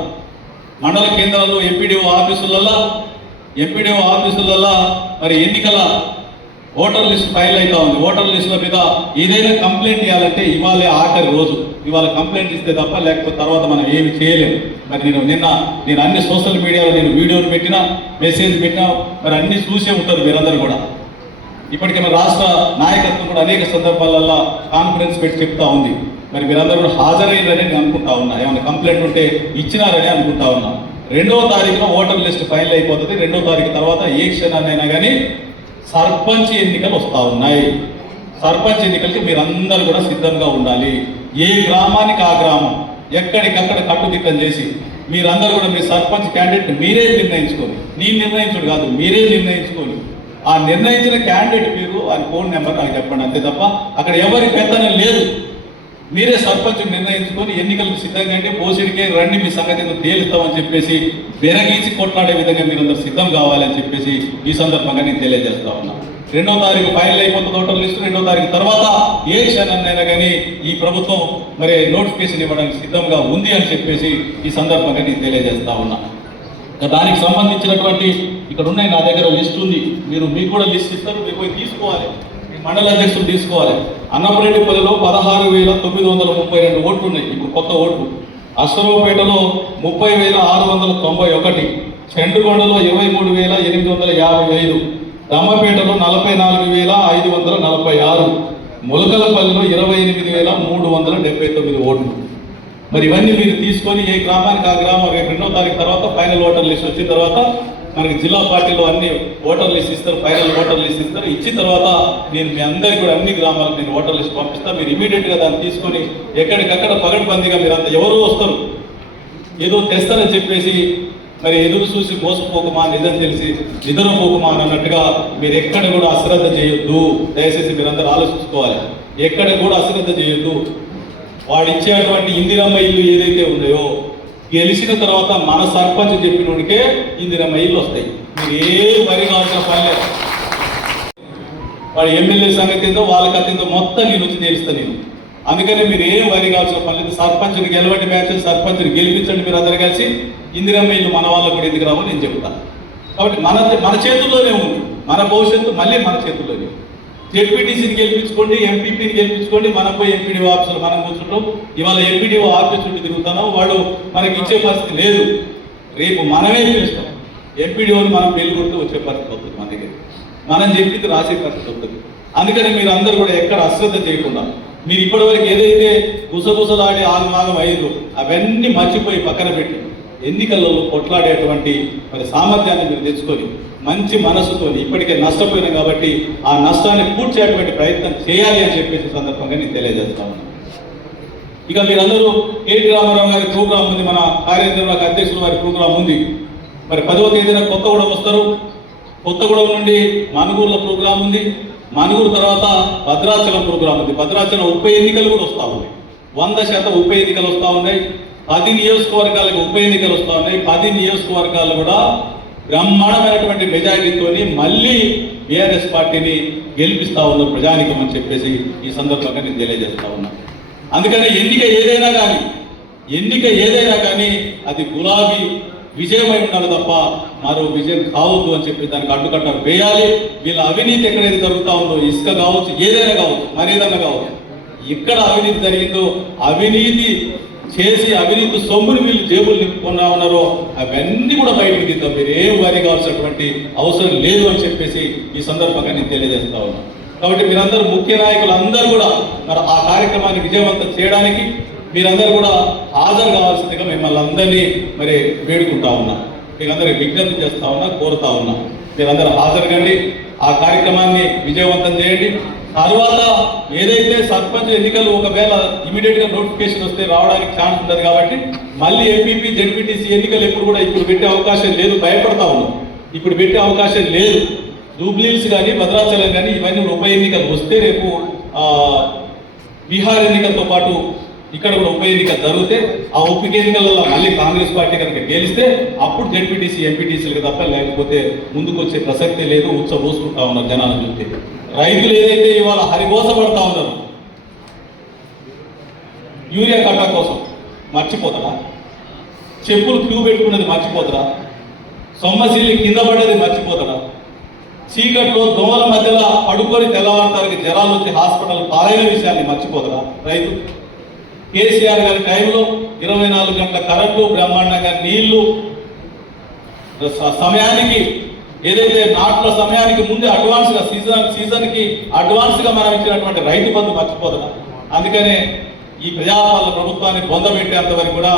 మండల కేంద్రాల్లో ఎంపీడీఓ ఆఫీసులలో మరి ఎన్నికల ఓటర్ లిస్ట్ ఫైల్ అవుతా ఉంది. ఓటర్ లిస్టుల మీద ఏదైనా కంప్లైంట్ ఇవ్వాలంటే ఇవాళ ఆఖరి రోజు. ఇవాళ కంప్లైంట్ ఇస్తే తప్ప లేకపోతే తర్వాత మనం ఏమి చేయలేము. మరి నేను అన్ని సోషల్ మీడియాలో నేను వీడియోలు పెట్టినా, మెసేజ్ పెట్టినా, మరి అన్ని చూసే ఉంటారు మీరందరూ కూడా. ఇప్పటికే మన రాష్ట్ర నాయకత్వం కూడా అనేక సందర్భాలలో కాన్ఫరెన్స్ పెట్టి చెప్తా ఉంది. మరి మీరందరూ కూడా హాజరైందని నేను అనుకుంటా ఉన్నా. ఏమైనా కంప్లైంట్ ఉంటే ఇచ్చినారని అనుకుంటా ఉన్నా. 2వ తారీఖున ఓటర్ లిస్ట్ ఫైల్ అయిపోతుంది. 2వ తారీఖు తర్వాత ఏ క్షణాన్నైనా కానీ సర్పంచ్ ఎన్నికలు వస్తూ ఉన్నాయి. సర్పంచ్ ఎన్నికలకి మీరందరూ కూడా సిద్ధంగా ఉండాలి. ఏ గ్రామానికి ఆ గ్రామం ఎక్కడికక్కడ కట్టుదిట్టం చేసి మీరందరూ కూడా మీ సర్పంచ్ క్యాండిడేట్ మీరే నిర్ణయించుకోండి. నేను నిర్ణయించుడు కాదు, మీరే నిర్ణయించుకోండి. ఆ నిర్ణయించిన క్యాండిడేట్ పేరు, ఆయన ఫోన్ నెంబర్ నాకు చెప్పండి. అంతే తప్ప అక్కడ ఎవరి పెత్తనం లేదు. మీరే సర్పంచ్ నిర్ణయించుకొని ఎన్నికలకు సిద్ధంగా అంటే పోసిడికే రండి, మీ సంగతి తేలుస్తామని చెప్పేసి బెరగీసి కొట్లాడే విధంగా మీరందరూ సిద్ధం కావాలని చెప్పేసి ఈ సందర్భంగా నేను తెలియజేస్తా ఉన్నా. 2వ తారీఖు ఫైనల్ అయిపోతుంది ఓటర్ లిస్టు. 2వ తారీఖు తర్వాత ఏ క్షణాన్నైనా కానీ ఈ ప్రభుత్వం మరి నోటిఫికేషన్ ఇవ్వడానికి సిద్ధంగా ఉంది అని చెప్పేసి ఈ సందర్భంగా నేను తెలియజేస్తా ఉన్నా. దానికి సంబంధించినటువంటి ఇక్కడ ఉన్నాయి, నా దగ్గర లిస్ట్ ఉంది. మీకు కూడా లిస్ట్ ఇస్తారు, మీరు పోయి తీసుకోవాలి. మండల అధ్యక్షులు తీసుకోవాలి. అన్నపరెడ్డిపల్లిలో 16,932 ఓట్లు ఉన్నాయి. ఇప్పుడు కొత్త ఓట్లు. అశ్వరావుపేటలో 30,691, చెండుగొండలో 23,855, దమ్మపేటలో 44,546, ములకలపల్లిలో 28,379 ఓట్లు. మరి ఇవన్నీ మీరు తీసుకొని ఏ గ్రామానికి ఆ గ్రామం రేపు 2వ తారీఖు తర్వాత ఫైనల్ ఓటర్ లిస్ట్ వచ్చిన తర్వాత మనకి జిల్లా పార్టీలో అన్ని ఓటర్ లిస్ట్ ఇస్తారు, ఫైనల్ ఓటర్ లిస్ట్ ఇస్తారు. ఇచ్చిన తర్వాత నేను మీ అందరికీ కూడా అన్ని గ్రామాలకు నేను ఓటర్ లిస్ట్ పంపిస్తాను. మీరు ఇమీడియట్గా దాన్ని తీసుకొని ఎక్కడికక్కడ పగడ్బందీగా మీరు అంతా ఎవరు వస్తారు ఏదో తెస్తారని చెప్పేసి మరి ఎదురు చూసి మోసపోకుమా, నిజం తెలిసి నిద్రపోకుమా అన్నట్టుగా మీరు ఎక్కడ కూడా అశ్రద్ధ చేయొద్దు. దయచేసి మీరందరూ ఆలోచించుకోవాలి. ఎక్కడ కూడా అశ్రద్ధ చేయొద్దు. వాడు ఇచ్చేటువంటి ఇందిరమ్మ ఇల్లు ఏదైతే ఉన్నాయో గెలిచిన తర్వాత మన సర్పంచ్ చెప్పినోడికే ఇందిరమ్మ ఇల్లు వస్తాయి. మీరు ఏ వరి కావాల్సిన పని లేదు. వాడు ఎమ్మెల్యే సంగతి ఏందో వాళ్ళ కథ ఏందో మొత్తం నేను వచ్చి తెలుస్తా. నేను అందుకని మీరు ఏం వరి కావాల్సిన పని లేదు. సర్పంచ్ని గెలవండి, మ్యాచ్ సర్పంచ్ని గెలిపించండి, మీరు అందరు కలిసి ఇందిరమ్మ ఇల్లు మన వాళ్ళకు కూడా ఎందుకు రావని నేను చెప్తాను. కాబట్టి మన చేతుల్లోనే ఉంది, మన భవిష్యత్తు మళ్ళీ మన చేతుల్లోనే. జెడ్పీటీసీని గెలిపించుకోండి, ఎంపీపీని గెలిపించుకోండి, మనం పోయి ఎంపీడీఓ ఆఫీసులు మనం కూర్చుంటాం. ఇవాళ ఎంపీడీఓ ఆఫీస్ చుట్టూ తిరుగుతున్నాం, వాడు మనకి ఇచ్చే పరిస్థితి లేదు. రేపు మనమే పిలుస్తాం ఎంపీడీఓని, మనం పెళ్లి కొడుతూ వచ్చే పరిస్థితి వస్తుంది మన దగ్గర, మనం చెప్పింది రాసే పరిస్థితి వస్తుంది. అందుకని మీరు అందరూ కూడా ఎక్కడ అశ్రద్ధ చేయకుండా, మీరు ఇప్పటివరకు ఏదైతే గుసగుసలాడి ఆగమాగం అయ్యిందో అవన్నీ మర్చిపోయి పక్కన పెట్టి ఎన్నికలలో కొట్లాడేటువంటి మరి సామర్థ్యాన్ని మీరు తెచ్చుకొని మంచి మనసుతో, ఇప్పటికే నష్టపోయినాం కాబట్టి ఆ నష్టాన్ని పూడ్చేటువంటి ప్రయత్నం చేయాలి అని చెప్పేసి సందర్భంగా నేను తెలియజేస్తా ఉన్నాను. ఇక మీరందరూ కేటీ రామారావు గారి ప్రోగ్రాం ఉంది, మన కార్యనిర్వాహక అధ్యక్షుల వారి ప్రోగ్రాం ఉంది. మరి 10వ తేదీన కొత్తగూడెం వస్తారు, కొత్తగూడెం నుండి మనుగూరులో ప్రోగ్రాం ఉంది, మనుగూరు తర్వాత భద్రాచలం ప్రోగ్రాం ఉంది. భద్రాచలం ఉప ఎన్నికలు కూడా వస్తూ ఉన్నాయి, 100% ఉప ఎన్నికలు వస్తూ ఉన్నాయి. 10 నియోజకవర్గాలకు ఉప ఎన్నికలు వస్తూ ఉన్నాయి. 10 నియోజకవర్గాలు కూడా బ్రహ్మాండమైనటువంటి మెజారిటీతోని మళ్ళీ బీఆర్ఎస్ పార్టీని గెలిపిస్తా ఉన్నారు ప్రజానికం అని చెప్పేసి ఈ సందర్భంగా నేను తెలియజేస్తా ఉన్నాను. అందుకని ఎన్నిక ఏదైనా కానీ అది గులాబీ విజయమై ఉండాలి తప్ప మరో విజయం కావద్దు అని చెప్పి దానికి అడ్డుకట్ట వేయాలి. వీళ్ళ అవినీతి ఎక్కడైతే జరుగుతూ ఉందో, ఇసుక కావచ్చు, ఏదైనా కావచ్చు, మరేదైనా కావచ్చు, ఎక్కడ అవినీతి జరిగిందో, అవినీతి చేసి అవినీతి సొమ్ముని వీళ్ళు జేబులు నింపుకున్నా ఉన్నారో అవన్నీ కూడా బయటకు తీద్దాం. మీరు ఏం వారి కావాల్సినటువంటి అవసరం లేదు అని చెప్పేసి ఈ సందర్భంగా నేను తెలియజేస్తా ఉన్నాను. కాబట్టి మీరందరూ ముఖ్య నాయకులు అందరూ కూడా మరి ఆ కార్యక్రమాన్ని విజయవంతం చేయడానికి మీరందరూ కూడా హాజరు కావాల్సిందిగా మిమ్మల్ని అందరినీ మరి వేడుకుంటా ఉన్నా, మీరందరికీ విజ్ఞప్తి చేస్తా ఉన్నా, కోరుతా ఉన్నా. మీరందరూ హాజరు కండి, ఆ కార్యక్రమాన్ని విజయవంతం చేయండి. తర్వాత ఏదైతే సర్పంచ్ ఎన్నికలు ఒకవేళ ఇమీడియట్ గా నోటిఫికేషన్ వస్తే రావడానికి ఛాన్స్ ఉంటుంది కాబట్టి మళ్ళీ ఎంపీపీ జెడ్పీటీసీ ఎన్నికలు ఇప్పుడు పెట్టే అవకాశం లేదు, భయపడతా ఉన్నాం. ఇప్పుడు పెట్టే అవకాశం లేదు. జూబ్లీహిల్స్ కానీ భద్రాచలం కానీ ఇవన్నీ ఉప ఎన్నికలు వస్తే రేపు బీహార్ ఎన్నికలతో పాటు ఇక్కడ కూడా ఉప ఎన్నికలు జరిగితే ఆ ఉప ఎన్నికలలో మళ్ళీ కాంగ్రెస్ పార్టీ కనుక గెలిస్తే అప్పుడు జెడ్పీటీసీ ఎంపీటీసీలకు తప్ప లేకపోతే ముందుకు వచ్చే ప్రసక్తే లేదు. పోసుకుంటా ఉన్నారు జనాలు చూస్తే. రైతులు ఏదైతే ఇవాళ హరిగోసపడతా ఉన్నారు యూరియా కట్టా కోసం, మర్చిపోతారా? చెప్పులు క్యూ పెట్టుకున్నది మర్చిపోతారా? సొమ్మసిల్లి కింద పడ్డది మర్చిపోతారా? చీకట్లో దోమల మధ్యలో పడుకొని తెల్లవారుతారికి జ్వరాలు వచ్చి హాస్పిటల్ పాలైన విషయాన్ని మర్చిపోతారా రైతు? కేసీఆర్ గారి టైంలో 24 గంటల కరెంటు, బ్రహ్మాండంగా నీళ్లు, సమయానికి ఏదైతే నాట్ల సమయానికి ముందే అడ్వాన్స్గా సీజన్కి అడ్వాన్స్గా మనం ఇచ్చినటువంటి రైతు బంధు మర్చిపోతారా? అందుకనే ఈ ప్రజాపాలన ప్రభుత్వాన్ని పొందబెట్టేంత వరకు కూడా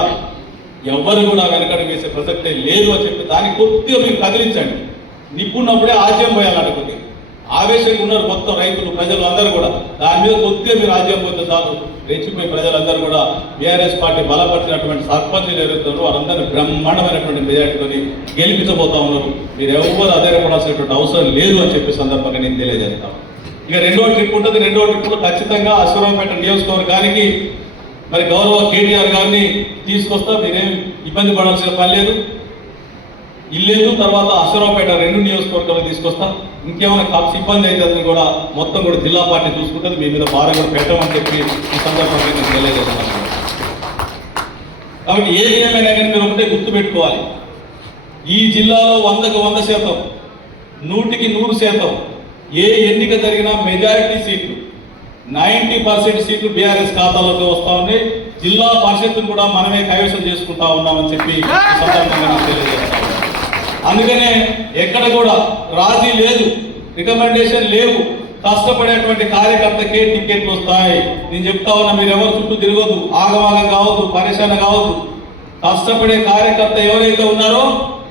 ఎవ్వరు కూడా వెనకడుగు వేసే ప్రసక్తే లేదు అని చెప్పి దాన్ని కొద్దిగా మీరు కదిలించండి. నిప్పున్నప్పుడే ఆజ్యం పోయాలంటే కొద్దిగా ఆవేశంగా ఉన్నారు మొత్తం రైతులు, ప్రజలు అందరూ కూడా. దాని మీద కొద్దిగా మీరు ఆజ్యం పోతే చాలు రెచ్చిపోయి ప్రజలందరూ కూడా బీఆర్ఎస్ పార్టీ బలపరిచినటువంటి సర్పంచులు ఎవరుతారో వారందరినీ బ్రహ్మాండమైనటువంటి మెజార్టీతో గెలిపించబోతా ఉన్నారు. మీరు ఎవరు అధైర్యపడాల్సినటువంటి అవసరం లేదు అని చెప్పే సందర్భంగా నేను తెలియజేస్తాను. ఇక రెండో ట్రిప్ ఉంటుంది. రెండో ట్రిప్లో ఖచ్చితంగా అశ్వరావుపేట నియోజకవర్గానికి మరి గౌరవ కేటీఆర్ గారిని తీసుకొస్తా. మీరేం ఇబ్బంది పడాల్సిన పని లేదు. ఇల్లేదు తర్వాత అశ్వరావుపేట 2 నియోజకవర్గాలు తీసుకొస్తా. ఇంకేమైనా సిబ్బంది అయితే అది కూడా మొత్తం కూడా జిల్లా పార్టీ చూసుకుంటుంది. మీ మీద భారం కూడా పెట్టమని చెప్పి ఈ సందర్భంగా నేను తెలియజేస్తాను. కాబట్టి ఏది ఏమైనా కానీ మీరు ఒకటే గుర్తుపెట్టుకోవాలి, ఈ జిల్లాలో 100కి 100%, 100కి 100% ఏ ఎన్నిక జరిగినా మెజారిటీ సీట్లు 90% సీట్లు బీఆర్ఎస్ ఖాతాలోకి వస్తా ఉన్నాయి. జిల్లా పరిషత్తును కూడా మనమే కైవసం చేసుకుంటా ఉన్నామని చెప్పి ఈ సందర్భంగా నేను తెలియజేస్తాను. అందుకనే ఎక్కడ కూడా రాజీ లేదు, రికమెండేషన్ లేవు. కష్టపడేటువంటి కార్యకర్తకే టికెట్లు వస్తాయి. నేను చెప్తా ఉన్నా, మీరు ఎవరు చుట్టూ తిరగద్దు, ఆగమాగం కావద్దు, పరిశాన కావద్దు. కష్టపడే కార్యకర్త ఎవరైతే ఉన్నారో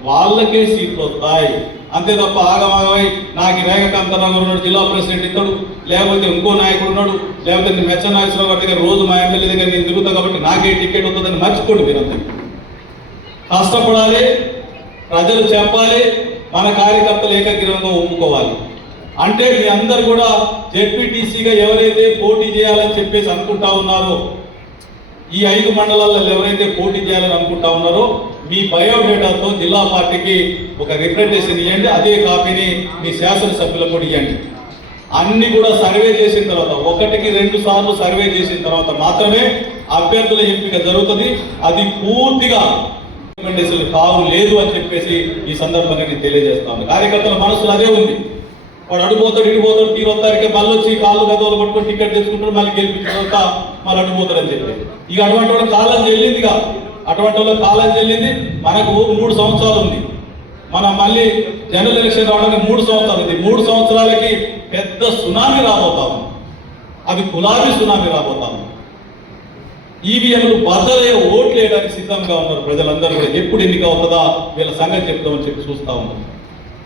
వాళ్ళకే సీట్లు వస్తాయి. అంతే తప్ప ఆగమాగమై నాకు రేఖకాంతరావు ఉన్నాడు జిల్లా ప్రెసిడెంట్ ఇస్తాడు, లేకపోతే ఇంకో నాయకుడు ఉన్నాడు, లేకపోతే నేను మెచ్చ నాగేశ్వరరావు గారి దగ్గర రోజు మా ఎమ్మెల్యే దగ్గర నేను తిరుగుతా కాబట్టి నాకే టికెట్ వస్తుందని మర్చిపోండి. మీరంతా కష్టపడాలి, ప్రజలు చెప్పాలి, మన కార్యకర్తలు ఏకగ్రీవంగా ఒప్పుకోవాలి. అంటే మీ అందరు కూడా జెడ్పీటీసీగా ఎవరైతే పోటీ చేయాలని చెప్పేసి అనుకుంటా ఉన్నారో, ఈ 5 మండలాల్లో ఎవరైతే పోటీ చేయాలని అనుకుంటా ఉన్నారో మీ బయోడేటాతో జిల్లా పార్టీకి ఒక రిప్రజెంటేషన్ ఇవ్వండి. అదే కాపీని మీ శాసనసభ్యులకు కూడా ఇవ్వండి. అన్ని కూడా సర్వే చేసిన తర్వాత 1-2 సార్లు సర్వే చేసిన తర్వాత మాత్రమే అభ్యర్థుల ఎంపిక జరుగుతుంది. అది పూర్తిగా రికమెండేషన్లు కావు లేదు అని చెప్పేసి ఈ సందర్భంగా నేను తెలియజేస్తాను. కార్యకర్తల మనసులో అదే ఉంది. వాడు అడుగుపోతాడు, ఇడిపోతాడు, తీరొత్తారికే మళ్ళీ వచ్చి కాళ్ళు గదవలు పట్టుకొని టికెట్ తెచ్చుకుంటాడు, మళ్ళీ గెలిపించిన తర్వాత మళ్ళీ అడుగుపోతాడు అని చెప్పి ఇక అటువంటి వాళ్ళ కాలం చెల్లిందిగా. అటువంటి వాళ్ళ కాలం చెల్లింది. మనకు 3 సంవత్సరాలు ఉంది. మనం మళ్ళీ జనరల్ ఎలక్షన్ రావడానికి 3 సంవత్సరాలు ఉంది. 3 సంవత్సరాలకి పెద్ద సునామీ రాబోతాము. అది గులాబీ సునామీ రాబోతాము. ఈవీఎంలు బద్దలే ఓట్లు వేయడానికి సిద్ధంగా ఉన్నారు ప్రజలందరూ కూడా. ఎప్పుడు ఎన్నిక అవుతుందా వీళ్ళ సంగతి చెప్తామని చెప్పి చూస్తూ ఉన్నారు.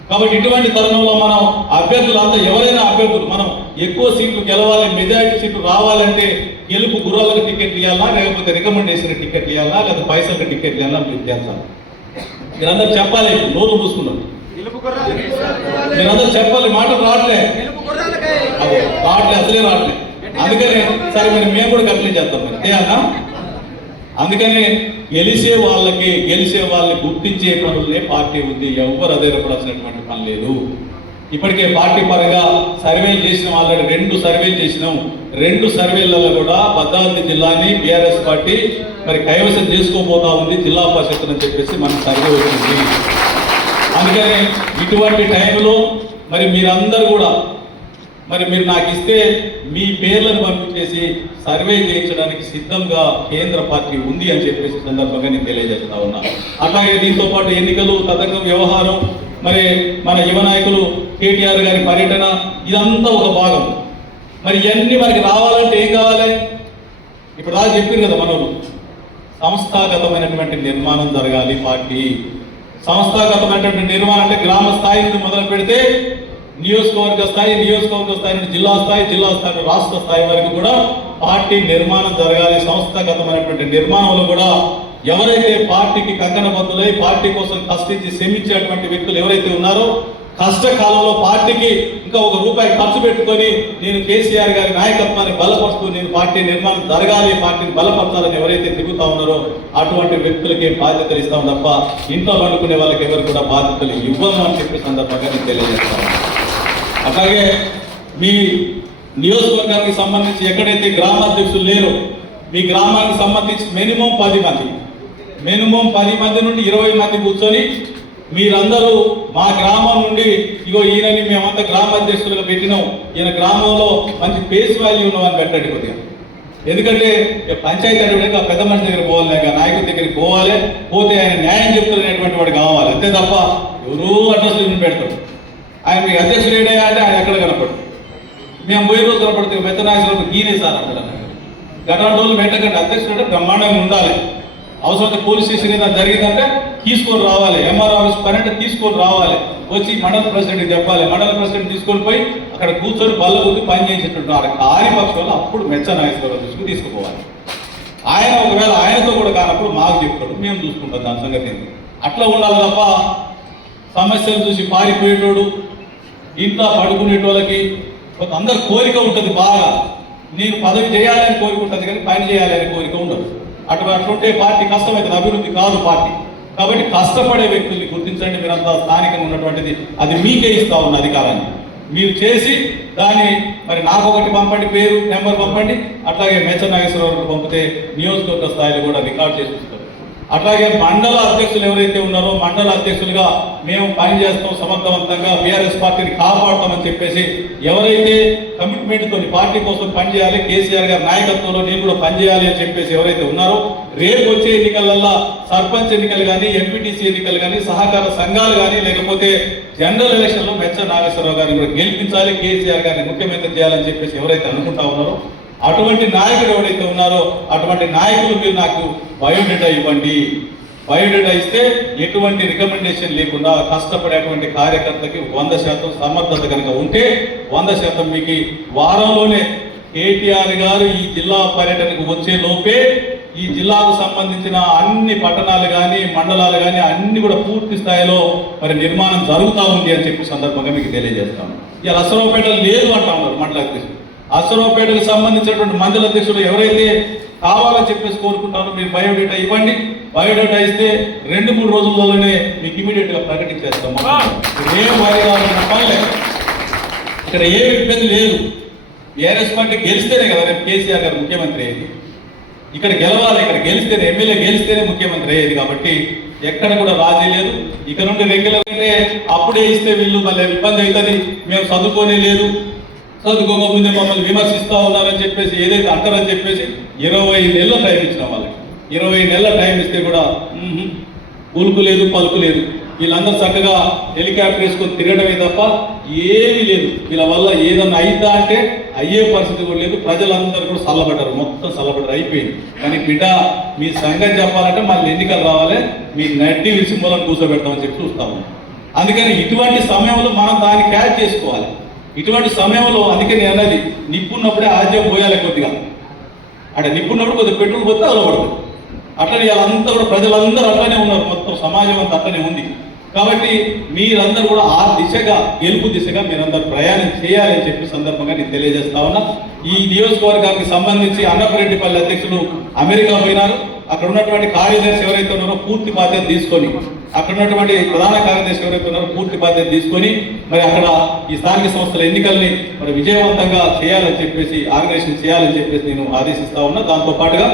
కాబట్టి ఇటువంటి తరుణంలో మనం అభ్యర్థులంతా ఎవరైనా అభ్యర్థులు మనం ఎక్కువ సీట్లు గెలవాలి, మెజారిటీ సీట్లు రావాలంటే గెలుపు గుర్రాలకు టికెట్లు ఇవ్వాలా, లేకపోతే రికమెండేషన్ టికెట్ ఇవ్వాలా, లేదా పైసలకు టికెట్ ఇవ్వాలా మీరు తెలుసాలి. మీరందరూ చెప్పాలి, నోరు మూసుకున్నారు. మీరందరూ చెప్పాలి, మాటలు రావట్లే, అసలే రావట్లే. అందుకనే సరే మరి మేము కూడా కంప్లైంట్ చేస్తాం మరి ఏమన్నా. అందుకని గెలిచే వాళ్ళని గుర్తించే పనులనే పార్టీ ఉంది. ఎవరు అధైర్యపడాల్సినటువంటి పని లేదు. ఇప్పటికే పార్టీ పరంగా సర్వేలు చేసినాం. ఆల్రెడీ 2 సర్వేలు చేసినాం. 2 సర్వేలలో కూడా భద్రాద్రి జిల్లాని బీఆర్ఎస్ పార్టీ మరి కైవసం చేసుకోబోతా ఉంది జిల్లా పరిషత్ అని చెప్పేసి మన సర్వే వచ్చింది. అందుకని ఇటువంటి టైంలో మరి మీరందరూ కూడా మరి మీరు నాకు ఇస్తే మీ పేర్లను పంపించేసి సర్వే చేయించడానికి సిద్ధంగా కేంద్ర పార్టీ ఉంది అని చెప్పేసి సందర్భంగా నేను తెలియజేస్తా ఉన్నా. అట్లాగే దీంతో పాటు ఎన్నికలు, తతంగం, వ్యవహారం, మరి మన యువ నాయకులు కేటీఆర్ గారి పర్యటన, ఇదంతా ఒక భాగం. మరి ఇవన్నీ మనకి రావాలంటే ఏం కావాలి? ఇప్పుడు దాకా చెప్పింది కదా మనోళ్ళు, సంస్థాగతమైనటువంటి నిర్మాణం జరగాలి. పార్టీ సంస్థాగతమైనటువంటి నిర్మాణం అంటే గ్రామ స్థాయి నుండి మొదలు పెడితే నియోజకవర్గ స్థాయి నుండి జిల్లా స్థాయి నుండి రాష్ట్ర స్థాయి వరకు కూడా పార్టీ నిర్మాణం జరగాలి. సంస్థాగతమైనటువంటి నిర్మాణంలో కూడా ఎవరైతే పార్టీకి కంకణబద్ధులై పార్టీ కోసం కష్టించి శ్రమించేటువంటి వ్యక్తులు ఎవరైతే ఉన్నారో, కష్టకాలంలో పార్టీకి ఇంకా ₹1 ఖర్చు పెట్టుకొని నేను కేసీఆర్ గారి నాయకత్వాన్ని బలపరుస్తూ నేను పార్టీ నిర్మాణం జరగాలి, పార్టీని బలపరచాలని ఎవరైతే తిరుగుతా ఉన్నారో అటువంటి వ్యక్తులకి బాధ్యతలు ఇస్తాం తప్ప ఇంట్లో వండుకునే వాళ్ళకి ఎవరు కూడా బాధ్యతలు ఇవ్వము అని చెప్పే సందర్భంగా నేను తెలియజేస్తాను. అట్లాగే మీ నియోజకవర్గానికి సంబంధించి ఎక్కడైతే గ్రామాధ్యక్షులు లేరో మీ గ్రామానికి సంబంధించి మినిమం 10 మంది నుండి 20 మంది కూర్చొని మీరందరూ మా గ్రామం నుండి ఇగో ఈయనని మేమంతా గ్రామాధ్యక్షులుగా పెట్టినాం, ఈయన గ్రామంలో మంచి ఫేస్ వాల్యూ ఉన్నవని పెట్టండి కొద్దిగా. ఎందుకంటే పంచాయతీ అంటే పెద్ద మనిషి దగ్గర పోవాలి, లేక నాయకుడి దగ్గరికి పోవాలి, పోతే ఆయన న్యాయం చెప్తున్నటువంటి వాడు కావాలి. అంతే తప్ప ఎవరూ అడ్రస్లు పెడతాడు. ఆయన మీకు అధ్యక్షుడు ఏడా అంటే ఆయన ఎక్కడ కనపడు. మేము పోయే రోజు కనపడుతుంది పెద్ద నాయకులు ఈయనే సార్ అక్కడ గతంలో రోజులు పెట్టకండి. అధ్యక్షుడు అంటే బ్రహ్మాండంగా ఉండాలి. అవసరం పోలీస్ స్టేషన్ ఏదైనా జరిగిందంటే తీసుకొని రావాలి, ఎంఆర్ ఆఫీస్ పని అంటే తీసుకొని రావాలి, వచ్చి మండల ప్రెసిడెంట్కి చెప్పాలి, మండల ప్రెసిడెంట్ తీసుకొని పోయి అక్కడ కూర్చొని బల్ల కొద్ది పని చేసేటట్టు కాని పక్షంలో అప్పుడు మెచ్చ నాయకులు తీసుకుపోవాలి. ఆయన ఒకవేళ ఆయనతో కూడా కానప్పుడు మాకు చెప్తాడు, మేము చూసుకుంటాం దాని సంగతి. అట్లా ఉండాలి తప్ప సమస్యలు చూసి పారిపోయేటోడు, ఇంట్లో పడుకునేటోళ్ళకి అందరు కోరిక ఉంటుంది బాగా, నేను పదవి చేయాలని కోరిక ఉంటుంది కానీ పని చేయాలని కోరిక ఉండదు. అట్లుంటే పార్టీ కష్టమవుతుంది, అభివృద్ధి కాదు పార్టీ. కాబట్టి కష్టపడే వ్యక్తుల్ని గుర్తించండి. మీరంతా స్థానికంగా ఉన్నటువంటిది అది మీకే ఇస్తా ఉన్న అధికారాన్ని మీరు చేసి దాన్ని మరి నాకు ఒకటి పంపండి, పేరు నెంబర్ పంపండి. అట్లాగే మెచ్చ నాగేశ్వరరావు పంపితే నియోజకవర్గ స్థాయిలో కూడా రికార్డ్ చేసి ఇస్తారు. అట్లాగే మండల అధ్యక్షులు ఎవరైతే ఉన్నారో మండల అధ్యక్షులుగా మేము పనిచేస్తాం, సమర్థవంతంగా బీఆర్ఎస్ పార్టీని కాపాడుతామని చెప్పేసి ఎవరైతే కమిట్మెంట్తో పార్టీ కోసం పనిచేయాలి, కేసీఆర్ గారి నాయకత్వంలో నేను కూడా పనిచేయాలి అని చెప్పేసి ఎవరైతే ఉన్నారో రేపు వచ్చే ఎన్నికలలో సర్పంచ్ ఎన్నికలు కానీ, ఎంపీటీసీ ఎన్నికలు కానీ, సహకార సంఘాలు కానీ, లేకపోతే జనరల్ ఎలక్షన్లో మెచ్చ నాగేశ్వరరావు గారిని కూడా గెలిపించాలి, కేసీఆర్ గారిని ముఖ్యమంత్రి చేయాలని చెప్పేసి ఎవరైతే అనుకుంటా ఉన్నారో అటువంటి నాయకులు ఎవరైతే ఉన్నారో అటువంటి నాయకులు మీరు నాకు బయోడేటా ఇవ్వండి. బయోడేటా ఇస్తే ఎటువంటి రికమెండేషన్ లేకుండా కష్టపడేటువంటి కార్యకర్తకి 100% సమర్థత కనుక ఉంటే 100% మీకు వారంలోనే కేటీఆర్ గారు ఈ జిల్లా పర్యటనకు వచ్చే లోపే ఈ జిల్లాకు సంబంధించిన అన్ని పట్టణాలు కానీ, మండలాలు కానీ అన్ని కూడా పూర్తి స్థాయిలో మరి నిర్మాణం జరుగుతూ ఉంది అని చెప్పి సందర్భంగా మీకు తెలియజేస్తాను. ఇలా అసరావుపేట లేదు అంటా ఉన్నారు మండల అధ్యక్షులు. అసరావుపేటకు సంబంధించినటువంటి మండల అధ్యక్షులు ఎవరైతే కావాలని చెప్పేసి కోరుకుంటారో మీరు బయోడేటా ఇవ్వండి. బయోడేటా ఇస్తే 2-3 రోజుల్లోనే మీకు ఇమీడియట్ గా ప్రకటించేస్తాము. ఏం వాయిదా పనిలే. ఇక్కడ ఏమి ఇబ్బంది లేదు. టీఆర్ఎస్ పార్టీ గెలిస్తేనే కదా రేపు కేసీఆర్ గారు ముఖ్యమంత్రి అయ్యేది. ఇక్కడ గెలవాలి, ఇక్కడ గెలిస్తేనే, ఎమ్మెల్యే గెలిస్తేనే ముఖ్యమంత్రి అయ్యేది. కాబట్టి ఎక్కడ కూడా రాజీ లేదు. ఇక నుండి రెగ్యులర్ అంటే అప్పుడే ఇస్తే వీళ్ళు మళ్ళీ ఇబ్బంది అవుతుంది, మేము చదువుకోనే లేదు, చదువుకోకముందే మమ్మల్ని విమర్శిస్తూ ఉన్నారని చెప్పేసి ఏదైతే అంటారని చెప్పేసి 20 నెలల టైం ఇచ్చిన వాళ్ళకి. 20 నెలల టైం ఇస్తే కూడా ఉలుకు లేదు, పలుకు లేదు. వీళ్ళందరూ చక్కగా హెలికాప్టర్ వేసుకొని తిరగడమే తప్ప ఏమీ లేదు. వీళ్ళ వల్ల ఏదన్నా అయిద్దా అంటే అయ్యే పరిస్థితి కూడా లేదు. ప్రజలందరూ కూడా చల్లబడ్డారు, మొత్తం చల్లబడ్డారు, అయిపోయింది. కానీ బిడ్డ మీ సంగతి చెప్పాలంటే మళ్ళీ ఎన్నికలు రావాలి, మీ నడ్డి విసి మూలం కూర్చోబెడతామని చెప్పి చూస్తాము. అందుకని ఇటువంటి సమయంలో మనం దాన్ని క్యాచ్ చేసుకోవాలి. ఇటువంటి సమయంలో అందుకని అన్నది నిప్పున్నప్పుడే ఆద్యం పోయాలి కొద్దిగా. అంటే నిప్పున్నప్పుడు కొద్దిగా పెట్రోల్ పోతే అలవడదు. అట్లనే వాళ్ళంతా కూడా ప్రజలందరూ అట్లనే ఉన్నారు, మొత్తం సమాజం అంతా అట్లనే ఉంది. కాబట్టి మీరందరూ కూడా ఆ దిశగా, గెలుపు దిశగా మీరందరూ ప్రయాణం చేయాలని చెప్పి సందర్భంగా నేను తెలియజేస్తా ఉన్నా. ఈ నియోజకవర్గానికి సంబంధించి అన్నపరెడ్డిపల్లి అధ్యక్షులు అమెరికా పోయినారు. అక్కడ ఉన్నటువంటి కార్యదర్శి ఎవరైతే ఉన్నారో పూర్తి బాధ్యత తీసుకొని, అక్కడ ఉన్నటువంటి ప్రధాన కార్యదర్శి ఎవరైతే ఉన్నారో పూర్తి బాధ్యత తీసుకొని మరి అక్కడ ఈ స్థానిక సంస్థల ఎన్నికల్ని మరి విజయవంతంగా చేయాలని చెప్పేసి, ఆర్గనైజేషన్ చేయాలని చెప్పేసి నేను ఆదేశిస్తా ఉన్నా. దాంతో పాటుగా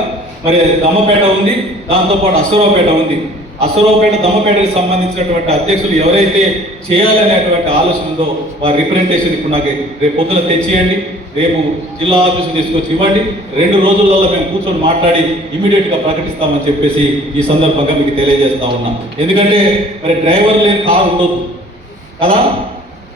మరి దమ్మపేట ఉంది, దాంతోపాటు అశ్వరావుపేట ఉంది. అశ్వరావుపేట, దమ్మపేటకి సంబంధించినటువంటి అధ్యక్షులు ఎవరైతే చేయాలనేటువంటి ఆలోచన ఉందో వారి రిప్రజెంటేషన్ ఇప్పుడు నాకు రేపు పొద్దున తెచ్చియండి, రేపు జిల్లా ఆఫీసు తీసుకొచ్చి ఇవ్వండి. 2 రోజులలో మేము కూర్చొని మాట్లాడి ఇమీడియట్గా ప్రకటిస్తామని చెప్పేసి ఈ సందర్భంగా మీకు తెలియజేస్తా ఉన్నాం. ఎందుకంటే మరి డ్రైవర్ లేని కారు ఉండదు కదా,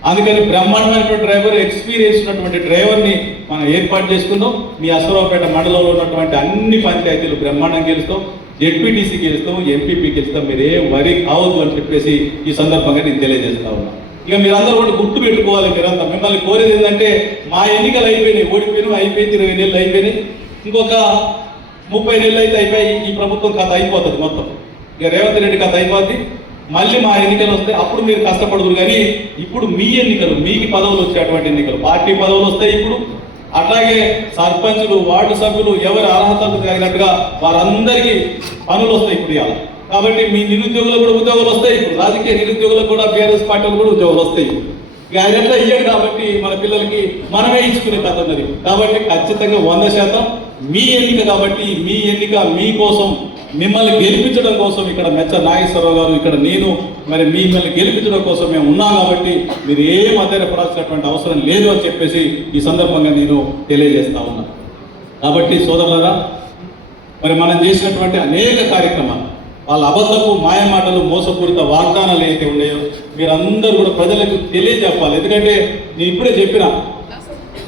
అందుకని బ్రహ్మాండమైనటువంటి డ్రైవర్, ఎక్స్పీరియన్స్ ఉన్నటువంటి డ్రైవర్ని మనం ఏర్పాటు చేసుకుందాం. మీ అశ్వరావుపేట మండలంలో ఉన్నటువంటి అన్ని పంచాయతీలు బ్రహ్మాండంగా గెలుస్తాం, జెడ్పీటీసీ గెలుస్తాం, ఎంపీపీ గెలుస్తాం. మీరు ఏ వరి కావద్దు అని చెప్పేసి ఈ సందర్భంగా నేను తెలియజేస్తా ఉన్నా. ఇక మీరందరూ కూడా గుర్తు పెట్టుకోవాలి. మీరంతా మిమ్మల్ని కోరేది ఏంటంటే మా ఎన్నికలు అయిపోయినాయి, ఓడిపోయినాయి, అయిపోయింది, 20 నెలలు అయిపోయినాయి, ఇంకొక 30 నెలలు అయితే అయిపోయి ఈ ప్రభుత్వం కథ అయిపోతుంది మొత్తం. ఇక రేవంత్ రెడ్డి కథ అయిపోద్ది. మళ్ళీ మా ఎన్నికలు వస్తాయి, అప్పుడు మీరు కష్టపడదురు. కానీ ఇప్పుడు మీ ఎన్నికలు, మీకు పదవులు వచ్చేటువంటి ఎన్నికలు, పార్టీ పదవులు వస్తాయి ఇప్పుడు. అట్లాగే సర్పంచులు, వార్డు సభ్యులు ఎవరి అర్హతలు కలిగినట్టుగా వారందరికీ పనులు వస్తాయి ఇప్పుడు ఇవాళ. కాబట్టి మీ నిరుద్యోగులకు కూడా ఉద్యోగాలు వస్తాయి. ఇప్పుడు రాజకీయ నిరుద్యోగులకు కూడా బీఆర్ఎస్ పార్టీలు కూడా ఉద్యోగాలు వస్తాయి. ఇక ఆయన ఎట్లా ఇయ్యాడు కాబట్టి మన పిల్లలకి మనమే ఇచ్చుకునే కథ ఉన్నది. కాబట్టి ఖచ్చితంగా 100% మీ ఎన్నిక. కాబట్టి మీ ఎన్నిక మీకోసం, మిమ్మల్ని గెలిపించడం కోసం ఇక్కడ మెచ్చ నాగేశ్వరరావు గారు, ఇక్కడ నేను మరి మిమ్మల్ని గెలిపించడం కోసం మేము ఉన్నాం. కాబట్టి మీరు ఏం అధైర్యపడాల్సినటువంటి అవసరం లేదు అని చెప్పేసి ఈ సందర్భంగా నేను తెలియజేస్తా ఉన్నా. కాబట్టి సోదరులారా, మరి మనం చేసినటువంటి అనేక కార్యక్రమాలు, వాళ్ళ అబద్ధపు మాయమాటలు, మోసపూరిత వాగ్దానాలు ఏవైతే ఉన్నాయో మీరందరూ కూడా ప్రజలకు తెలియజెప్పాలి. ఎందుకంటే నేను ఇప్పుడే చెప్పిన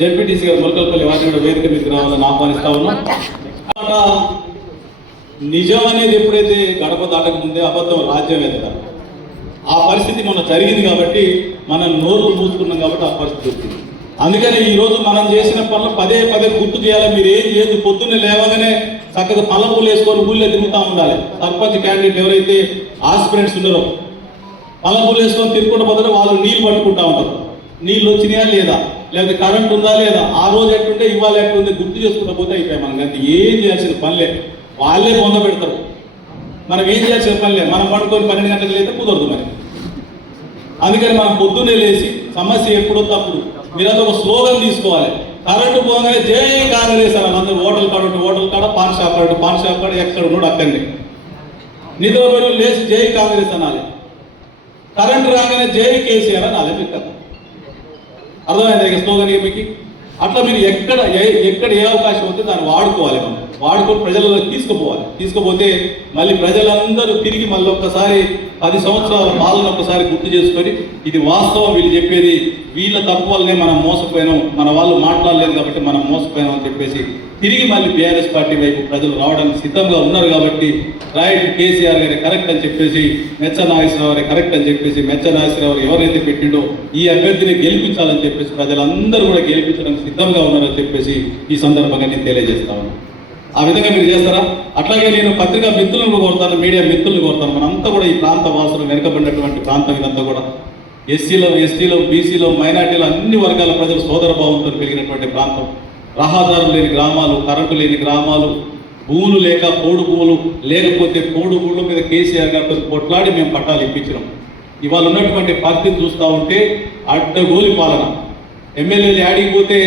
జెడ్పీటీసీ గారు మొలకలపల్లి వారిని కూడా వేదిక మీదకి రావాలని ఆహ్వానిస్తా ఉన్నాం. నిజం అనేది ఎప్పుడైతే గడప దాటక ముందే అబద్ధం రాజ్యం ఎత్తారు, ఆ పరిస్థితి మొన్న జరిగింది. కాబట్టి మనం నోరు మూసుకున్నాం కాబట్టి ఆ పరిస్థితి వచ్చింది. అందుకని ఈరోజు మనం చేసిన పనులు పదే గుర్తు చేయాలి. మీరు ఏం చేయదు, పొద్దున్నే లేవగానే చక్కగా పళ్ళపూలు వేసుకొని ఊళ్ళో తిరుగుతూ ఉండాలి. సర్పంచ్ క్యాండిడేట్ ఎవరైతే ఆస్పిరెంట్స్ ఉన్నారో పళ్ళపూలు వేసుకొని తిరుగుకుంటూ పోతారో వాళ్ళు నీళ్ళు పట్టుకుంటా ఉంటారు. నీళ్ళు వచ్చినాయా లేదా, లేకపోతే కరెంట్ ఉందా లేదా, ఆ రోజు ఎట్టుంటే ఇవాళ ఎట్లుంది గుర్తు చేసుకుంటూ పోతే అయిపోయాయి. మనకి అంతే ఏం చేయాల్సిన పనిలే, వాళ్ళే పొంద పెడతారు. మనం ఏం చేయాల్సిన పనిలే. మనం పడుకొని 12 గంటలకు లేతే కుదరదు మరి. అందుకని మనం పొద్దున్నే లేచి సమస్య ఎప్పుడో తప్పుడు మీరంతా ఒక స్లోగన్ తీసుకోవాలి. కరెంటు పోగానే జై కాంగ్రెస్ అని అందరూ హోటల్ కాడ, పాన్ షాప్ కాడ ఎక్కడ ఉన్నాడు అక్కడనే నిద్రపోయి లేచి జై కాంగ్రెస్ అనాలి. కరెంటు రాగానే జై కేసీఆర్ అనాలి. మీకు కదా అర్థమైంది ఇక స్లోగన్ మీకు. అట్లా మీరు ఎక్కడ ఏ అవకాశం ఉంటే దాన్ని వాడుకోవాలి. మనం వాడుకొని ప్రజలలో తీసుకుపోతే మళ్ళీ ప్రజలందరూ తిరిగి మళ్ళీ ఒక్కసారి 10 సంవత్సరాల పాలన ఒక్కసారి గుర్తు చేసుకొని ఇది వాస్తవం, వీళ్ళు చెప్పేది వీళ్ళ తప్పు వల్లనే మనం మోసపోయినాం, మన వాళ్ళు మాట్లాడలేదు కాబట్టి మనం మోసపోయినాం అని చెప్పేసి తిరిగి మళ్ళీ బీఆర్ఎస్ పార్టీ వైపు ప్రజలు రావడానికి సిద్ధంగా ఉన్నారు. కాబట్టి రైట్, కేసీఆర్ గారి కరెక్ట్ అని చెప్పేసి, మెచ్చ నాగేశ్వరరావు గారి కరెక్ట్ అని చెప్పేసి, మెచ్చ నాగేశ్వరరావు ఎవరైతే పెట్టిండో ఈ అభ్యర్థిని గెలిపించాలని చెప్పేసి ప్రజలందరూ కూడా గెలిపించడానికి సిద్ధంగా ఉన్నారని చెప్పేసి ఈ సందర్భంగా నేను తెలియజేస్తా ఉన్నాను. ఆ విధంగా మీరు చేస్తారా? అట్లాగే నేను పత్రికా మిత్రులను కోరుతాను, మీడియా మిత్రులను కోరుతాను. మనంతా కూడా ఈ ప్రాంత వాసులు, వెనుకబడినటువంటి ప్రాంతం ఇదంతా కూడా ఎస్సీలో, ఎస్టీలో, బీసీలో, మైనార్టీలో అన్ని వర్గాల ప్రజలు సోదర భావంతో పెరిగినటువంటి ప్రాంతం. రహదారులు లేని గ్రామాలు, కరెంటు లేని గ్రామాలు, భూములు లేక పోడు భూములు లేకపోతే పోడు భూముల మీద కేసీఆర్ గారితో కొట్లాడి మేము పట్టాలు ఇప్పించినాం. ఇవాళ ఉన్నటువంటి పరిస్థితి చూస్తూ ఉంటే అడ్డగోలి పాలన. ఎమ్మెల్యేలు యాడికి పోతే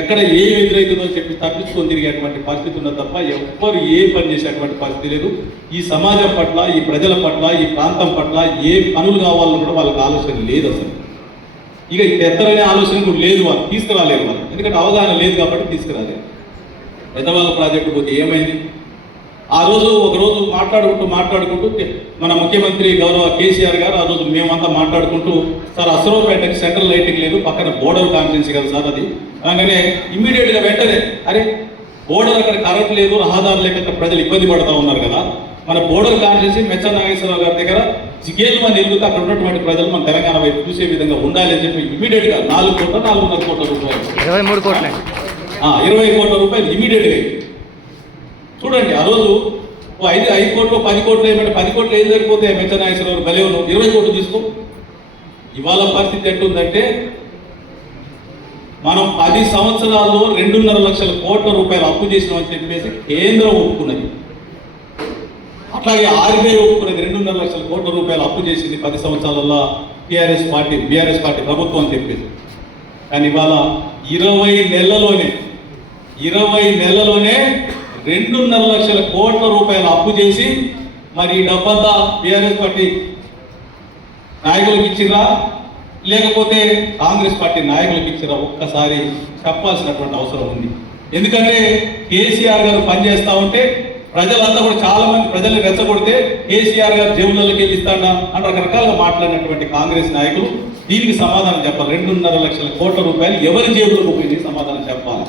ఎక్కడ ఏం ఎదురవుతుందో చెప్పి తప్పించుకొని తిరిగేటువంటి పరిస్థితి ఉన్నది తప్ప ఎవ్వరు ఏ పని చేసేటువంటి పరిస్థితి లేదు. ఈ సమాజం పట్ల, ఈ ప్రజల పట్ల, ఈ ప్రాంతం పట్ల ఏ పనులు కావాలని కూడా వాళ్ళకి ఆలోచన లేదు అసలు. ఇక ఎత్తరనే ఆలోచన కూడా లేదు, వాళ్ళు తీసుకురాలేదు వాళ్ళు, ఎందుకంటే అవగాహన లేదు కాబట్టి తీసుకురాలేదు. పెద్దవాళ్ళ ప్రాజెక్టు పోతే ఏమైంది? ఆ రోజు ఒకరోజు మాట్లాడుకుంటూ మన ముఖ్యమంత్రి గౌరవ కేసీఆర్ గారు ఆ రోజు మేమంతా మాట్లాడుకుంటూ, సార్ అసరావుపేటకి సెంట్రల్ లైటింగ్ లేదు, పక్కన బోర్డర్ కాన్ఫరెన్స్ కదా సార్ అది అనగానే ఇమ్మీడియట్గా వెంటనే అరే బోర్డర్ అక్కడ కరెంట్ లేదు, రహదారు లేక అక్కడ ప్రజలు ఇబ్బంది పడుతూ ఉన్నారు కదా, మన బోర్డర్ కాన్ఫరెన్స్ మెచ్చ నాగేశ్వరరావు గారి దగ్గర జిగేలు మంది ఎదుగుతూ అక్కడ ఉన్నటువంటి ప్రజలు మన తెలంగాణ వైపు చూసే విధంగా ఉండాలి అని చెప్పి ఇమీడియట్గా 4,00,00,000 4,500 కోట్ల రూపాయలు 23 కోట్ల 20 కోట్ల రూపాయలు ఇమీడియట్గా. చూడండి ఆ రోజు 5 కోట్లు 10 కోట్లు ఏమంటే 10 కోట్లు ఏం సరిపోతే మెచ్చ నాగేశ్వరరావు బలేవును 20 కోట్లు తీసుకో. ఇవాళ పరిస్థితి ఎట్లుందంటే మనం 10 సంవత్సరాల్లో 2.5 లక్షల కోట్ల రూపాయలు అప్పు చేసినామని చెప్పేసి కేంద్రం ఒప్పుకున్నది. అట్లాగే ఆర్బీఐ ఒప్పుకున్నది 2.5 లక్షల కోట్ల రూపాయలు అప్పు చేసింది 10 సంవత్సరాలలో బీఆర్ఎస్ పార్టీ ప్రభుత్వం అని చెప్పేసి. కానీ ఇవాళ 20 నెలల్లోనే 2.5 లక్షల కోట్ల రూపాయలు అప్పు చేసి మరి ఈ డబ్బంతా బీఆర్ఎస్ పార్టీ నాయకులకు ఇచ్చిరా లేకపోతే కాంగ్రెస్ పార్టీ నాయకులకు ఇచ్చిరా ఒక్కసారి చెప్పాల్సినటువంటి అవసరం ఉంది. ఎందుకంటే కేసీఆర్ గారు పనిచేస్తా ఉంటే ప్రజలంతా కూడా చాలా మంది ప్రజల్ని రెచ్చగొడితే కేసీఆర్ గారు జేబులలోకి వెళ్ళి ఇస్తాడా అని రకరకాలుగా మాట్లాడినటువంటి కాంగ్రెస్ నాయకులు దీనికి సమాధానం చెప్పాలి. 2.5 లక్షల కోట్ల రూపాయలు ఎవరి జేబులకు పోయింది సమాధానం చెప్పాలి.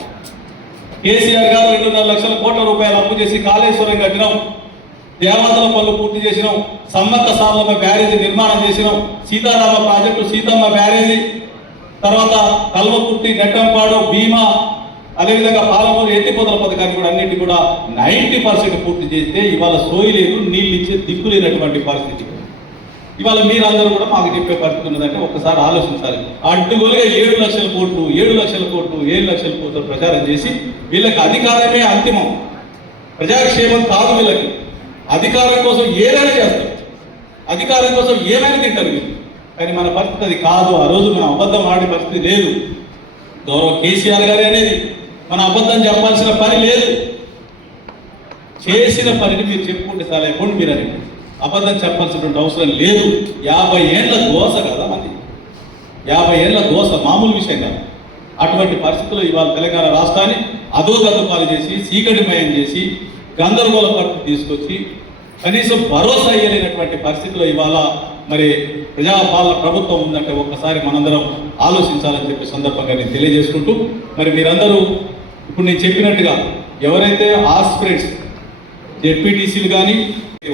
కేసీఆర్ గారు 2.5 లక్షల కోట్ల రూపాయలు అప్పు చేసి కాళేశ్వరం కట్టినాం, దేవాదుల పనులు పూర్తి చేసినాం, సమ్మక్క సారలమ్మ బ్యారేజీ నిర్మాణం చేసినాం, సీతారామ ప్రాజెక్టు, సీతమ్మ బ్యారేజీ, తర్వాత కల్వకుర్తి, నెట్టంపాడు, భీమా, అదేవిధంగా పాలమూరు ఎత్తిపోతల పథకాన్ని కూడా అన్నింటి కూడా 90% పూర్తి చేస్తే ఇవాళ సోయి లేదు, నీళ్ళు ఇచ్చే దిక్కు లేనటువంటి పరిస్థితి. ఇవాళ మీరందరూ కూడా మాకు చెప్పే పరిస్థితి ఉన్నదంటే ఒక్కసారి ఆలోచించాలి. అడ్డుగోలుగా 7 లక్షల కోట్లు 7 లక్షల కోట్లు ప్రచారం చేసి వీళ్ళకి అధికారమే అంతిమం, ప్రజాక్షేమం కాదు, వీళ్ళకి అధికారం కోసం ఏదైనా చేస్తారు, అధికారం కోసం ఏమైనా తింటారు వీళ్ళు. కానీ మన పరిస్థితి అది కాదు. ఆ రోజు మనం అబద్ధం ఆడే పరిస్థితి లేదు. గౌరవ కేసీఆర్ గారే అనేది మన అబద్ధం చెప్పాల్సిన పని లేదు. చేసిన పనిని మీరు చెప్పుకుంటే చాలా ఎప్పుడు మీరు అని అబద్ధం చెప్పాల్సినటువంటి అవసరం లేదు. 50 ఏళ్ల దోస కదా మంది, 50 ఏళ్ల దోస మామూలు విషయం కాదు. అటువంటి పరిస్థితుల్లో ఇవాళ తెలంగాణ రాష్ట్రాన్ని అధోగతపాలు చేసి, చీకటిమయం చేసి, గందరగోళ పరిస్థితి తీసుకొచ్చి కనీసం భరోసా ఇవ్వలేనటువంటి పరిస్థితిలో ఇవాళ మరి ప్రజాపాలన ప్రభుత్వం ఉందంటే ఒక్కసారి మనందరం ఆలోచించాలని చెప్పి సందర్భంగా నేను తెలియజేసుకుంటూ, మరి మీరందరూ ఇప్పుడు నేను చెప్పినట్టుగా ఎవరైతే ఆస్పిరెంట్స్ జెడ్పీటీసీలు కానీ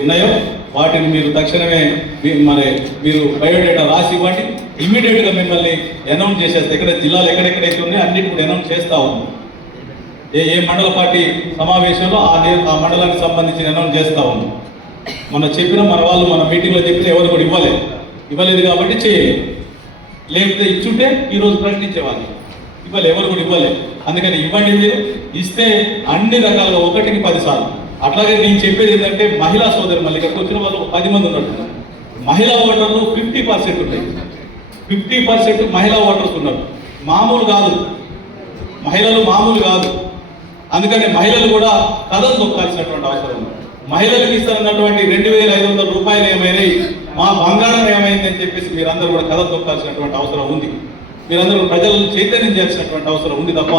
ఉన్నాయో వాటిని మీరు తక్షణమే మరి మీరు బయోడేటా రాసి ఇవ్వండి. ఇమ్మీడియట్గా మిమ్మల్ని అనౌన్స్ చేసేస్తే ఎక్కడ జిల్లాలు ఎక్కడెక్కడైతే ఉన్నాయో అన్నిటి కూడా అనౌన్స్ చేస్తూ ఉన్నాం. ఏ మండల పార్టీ సమావేశంలో ఆ మండలానికి సంబంధించి అనౌన్స్ చేస్తూ ఉన్నాం. మన చెప్పిన మన వాళ్ళు మన మీటింగ్లో చెప్పిన ఎవరు కూడా ఇవ్వలేదు కాబట్టి చేయలేదు. లేకపోతే ఇచ్చుంటే ఈరోజు ప్రశ్నించేవాళ్ళు. ఎవరు కూడా ఇవ్వలేదు. అందుకని ఇవ్వండి. మీరు ఇస్తే అన్ని రకాలుగా 1కి 10 సార్లు. అట్లాగే నేను చెప్పేది ఏంటంటే మహిళా సోదరి మళ్ళీ ఇక్కడికి వచ్చిన వాళ్ళు 10 మంది ఉన్నట్టు మహిళా ఓటర్లు 50% ఉంటాయి. 50% మహిళా ఓటర్స్ ఉన్నారు. మామూలు కాదు, మహిళలు మామూలు కాదు. అందుకని మహిళలు కూడా కథలు తొక్కాల్సినటువంటి అవసరం ఉంది. మహిళలకు ఇస్తున్నటువంటి 2,500 రూపాయలు ఏమైనాయి, మా బంగారం ఏమైందని చెప్పేసి మీరందరూ కూడా కథ తొక్కాల్సినటువంటి అవసరం ఉంది. మీరందరూ ప్రజలను చైతన్యం చేయాల్సినటువంటి అవసరం ఉంది తప్ప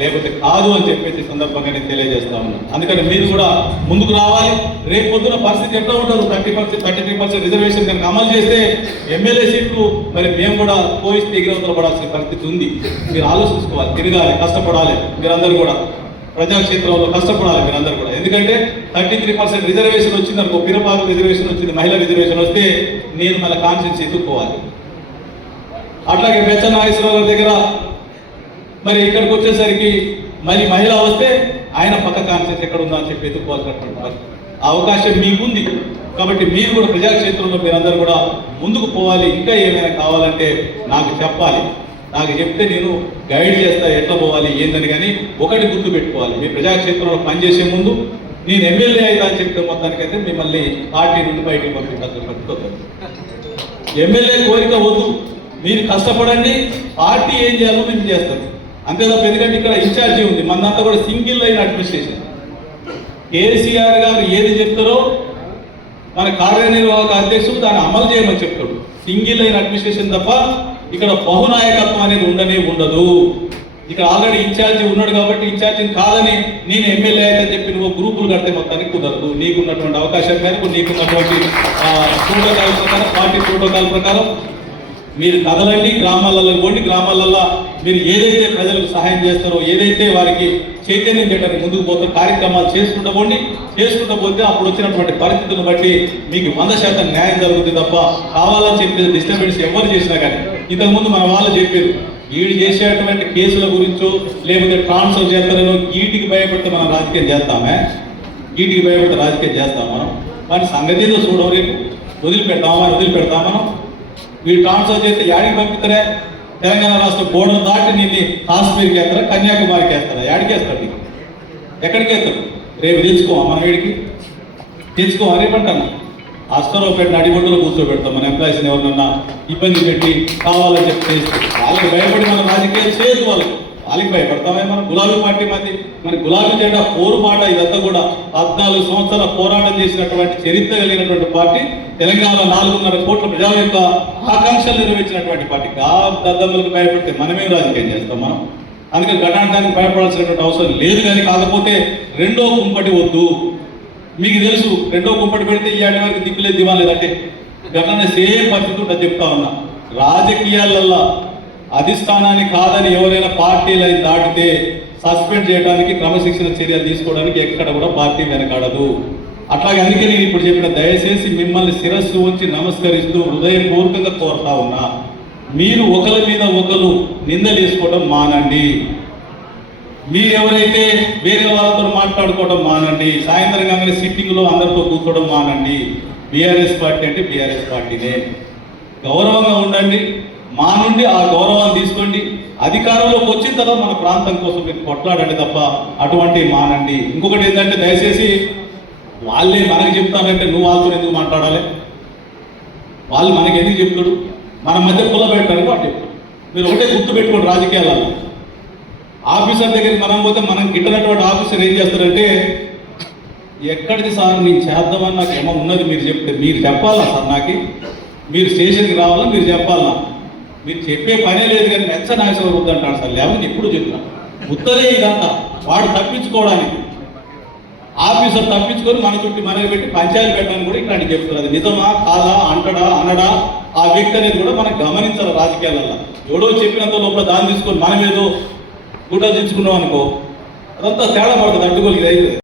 లేకపోతే కాదు అని చెప్పేసి సందర్భంగా నేను తెలియజేస్తా ఉన్నాను. అందుకని మీరు కూడా ముందుకు రావాలి. రేపు పొద్దున పరిస్థితి ఎట్లా ఉంటుంది, 33% రిజర్వేషన్ కనుక అమలు చేస్తే ఎమ్మెల్యే సీట్లు మరి మేము కూడా పోయిస్తే ఎగిరవతల పడాల్సిన పరిస్థితి ఉంది. మీరు ఆలోచించుకోవాలి, తిరగాలి, కష్టపడాలి. మీరందరూ కూడా ప్రజాక్షేత్రంలో కష్టపడాలి మీరందరూ కూడా. ఎందుకంటే 33% రిజర్వేషన్ వచ్చింది అనుకో, పిరపాలు రిజర్వేషన్ వచ్చింది, మహిళా రిజర్వేషన్ వస్తే నేను మళ్ళీ కాన్షియన్స్ ఎత్తుక్కోవాలి. అట్లాగే మెచ్చ నాగేశ్వరరావు దగ్గర మరి ఇక్కడికి వచ్చేసరికి మళ్ళీ మహిళ వస్తే ఆయన పక్క కాన్షియన్స్ ఎక్కడ ఉందో అని చెప్పి ఎత్తుక్కోవాల్సినటువంటి అవకాశం మీకుంది. కాబట్టి మీరు కూడా ప్రజాక్షేత్రంలో మీరందరూ కూడా ముందుకు పోవాలి. ఇంకా ఏమైనా కావాలంటే నాకు చెప్పాలి, నాకు చెప్తే నేను గైడ్ చేస్తా ఎట్లా పోవాలి ఏందని. కానీ ఒకటి గుర్తు పెట్టుకోవాలి, మీ ప్రజాక్షేత్రంలో పనిచేసే ముందు నేను ఎమ్మెల్యే అయితే అని చెప్తే మొత్తానికైతే మిమ్మల్ని పార్టీ నుండి బయటికి పంపించాల్సిన పరిస్థితి. ఎమ్మెల్యే కోరిక వద్దు, మీరు కష్టపడండి, పార్టీ ఏం చేయాలో మేము చేస్తాం అంతే తప్ప. ఎందుకంటే ఇక్కడ ఇన్ఛార్జి ఉంది, మనంతా కూడా సింగిల్ లైన్ అడ్మినిస్ట్రేషన్. కేసీఆర్ గారు ఏది చెప్తారో మన కార్యనిర్వాహక అధ్యక్షుడు దాన్ని అమలు చేయమని చెప్తాడు. సింగిల్ లైన్ అడ్మినిస్ట్రేషన్ తప్ప ఇక్కడ బహునాయకత్వం అనేది ఉండదు. ఇక్కడ ఆల్రెడీ ఇన్ఛార్జి ఉన్నాడు కాబట్టి ఇన్ఛార్జిని కాదని నేను ఎమ్మెల్యే అయితే చెప్పి నువ్వు గ్రూపులు కడితే మొత్తానికి కుదరదు. నీకున్నటువంటి అవకాశం మేరకు, నీకున్నటువంటి ప్రోటోకాల్ ప్రకారం, పార్టీ ప్రోటోకాల్ ప్రకారం మీరు కదలండి, గ్రామాలలో పోండి. గ్రామాలలో మీరు ఏదైతే ప్రజలకు సహాయం చేస్తారో, ఏదైతే వారికి చైతన్యం చేయడానికి ముందుకు పోతే కార్యక్రమాలు చేసుకుంటూ పోతే అప్పుడు వచ్చినటువంటి పరిస్థితులను బట్టి మీకు 100% న్యాయం జరుగుతుంది తప్ప కావాలని చెప్పి డిస్టర్బెన్స్ ఎవరు చేసినా కానీ. ఇంతకుముందు మన వాళ్ళు చెప్పారు, వీడు చేసేటువంటి కేసుల గురించో లేకపోతే ట్రాన్స్ఫర్ చేస్తారనో వీటికి భయపడితే మనం రాజకీయం చేస్తామే. వీటికి భయపడితే రాజకీయం చేస్తాం మనం. వాటి సంగతి ఏదో చూడవు, రేపు వదిలిపెడతాం మనం. వీడు ట్రాన్స్ఫర్ చేస్తే యాడికి పంపిస్తారే? తెలంగాణ రాష్ట్ర బోర్డర్ దాటి నిన్ను కాశ్మీర్కి వేస్తారా, కన్యాకుమారికి వేస్తారా? యాడికి వేస్తాడు? నీకు ఎక్కడికి వేస్తాడు? రేపు తెచ్చుకోమా మనం, వీడికి తెచ్చుకోమా రేపంటన్నా అస్తరావు పెట్టిన అడిగొడ్డలో కూర్చోబెడతాం మన ఎంప్లాయీస్ని. ఎవరినన్నా ఇబ్బంది పెట్టి కావాలని చెప్పి చేస్తే వాళ్ళకి భయపడి మనం రాజకీయాలు చేయదు. వాళ్ళకి భయపడతామే మనం. గులాబీ పార్టీ మన గులాబీ జెండా పోరుపాట ఇదంతా కూడా 14 సంవత్సరాల పోరాటం చేసినటువంటి చరిత్ర కలిగినటువంటి పార్టీ. తెలంగాణలో 4.5 కోట్ల ప్రజల యొక్క ఆకాంక్షలు నెరవేర్చినటువంటి పార్టీ. దద్దమ్మలకు భయపడితే మనమే రాజకీయం చేస్తాం మనం. అందుకని గణాంకానికి భయపడాల్సినటువంటి అవసరం లేదు. కానీ కాకపోతే రెండో కుంపటి వద్దు. మీకు తెలుసు, రెండో కుంపటి పెడితే ఈ ఆడి వరకు దిక్కులేదు దివాలేదంటే గట్లనే సేమ్ పరిస్థితి ఉంటుంది. చెప్తా ఉన్నా, రాజకీయాలల్లో అధిష్టానాన్ని కాదని ఎవరైనా పార్టీలను దాటితే సస్పెండ్ చేయడానికి, క్రమశిక్షణ చర్యలు తీసుకోవడానికి ఎక్కడ కూడా పార్టీ వెనకాడదు. అట్లాగే అందుకే నేను ఇప్పుడు చెప్పిన, దయచేసి మిమ్మల్ని శిరస్సు ఉంచి నమస్కరిస్తూ హృదయపూర్వకంగా కోరుతా ఉన్నా, మీరు ఒకరి మీద ఒకరు నిందలేసుకోవడం మానండి. మీరెవరైతే వేరే వాళ్ళతో మాట్లాడుకోవడం మానండి. సాయంత్రం కానీ సిట్టింగ్లో అందరితో కూర్చోవడం మానండి. బీఆర్ఎస్ పార్టీ అంటే బీఆర్ఎస్ పార్టీనే. గౌరవంగా ఉండండి. మా నుండి ఆ గౌరవాన్ని తీసుకోండి. అధికారంలోకి వచ్చిన తర్వాత మన ప్రాంతం కోసం మీరు కొట్లాడండి తప్ప అటువంటి మానండి. ఇంకొకటి ఏంటంటే, దయచేసి వాళ్ళే మనకి చెప్తానంటే నువ్వు వాళ్ళతో ఎందుకు మాట్లాడాలి? వాళ్ళు మనకి ఎందుకు చెప్తాడు? మన మధ్య కుల పెట్టడానికి వాడు చెప్తాడు. మీరు ఒకటే గుర్తు పెట్టుకోండి, రాజకీయాలలో ఆఫీసర్ దగ్గరికి మనం పోతే మనం గిట్టనటువంటి ఆఫీసర్ ఏం చేస్తారంటే, ఎక్కడికి సార్ నేను చేద్దామని నాకు ఏమో ఉన్నది మీరు చెప్తే, మీరు చెప్పాలా సార్ నాకు, మీరు స్టేషన్కి రావాలా, మీరు చెప్పాలా, మీరు చెప్పే పనే లేదు కానీ మెచ్చ నాగేశ్వర వద్దంటాడు సార్. లేకపోతే ఎప్పుడు చెప్తాను ఉత్తరే ఇదంతా వాడు తప్పించుకోవడానికి. ఆఫీసర్ తప్పించుకొని మన చుట్టూ మనకి పెట్టి పంచాయతీ పెట్టడానికి కూడా ఇట్లాంటి చెప్తారు. అది నిజమా కాదా, అంటడా అనడా ఆ వ్యక్తి అనేది కూడా మనం గమనించాలి. రాజకీయాలలో ఎవడో చెప్పినంత లోపల దాన్ని తీసుకొని మనం ఏదో గుడ్డ తెచ్చుకున్నాం అనుకో, అదంతా తేడా పడుతుంది, అడ్డుకోలేదు.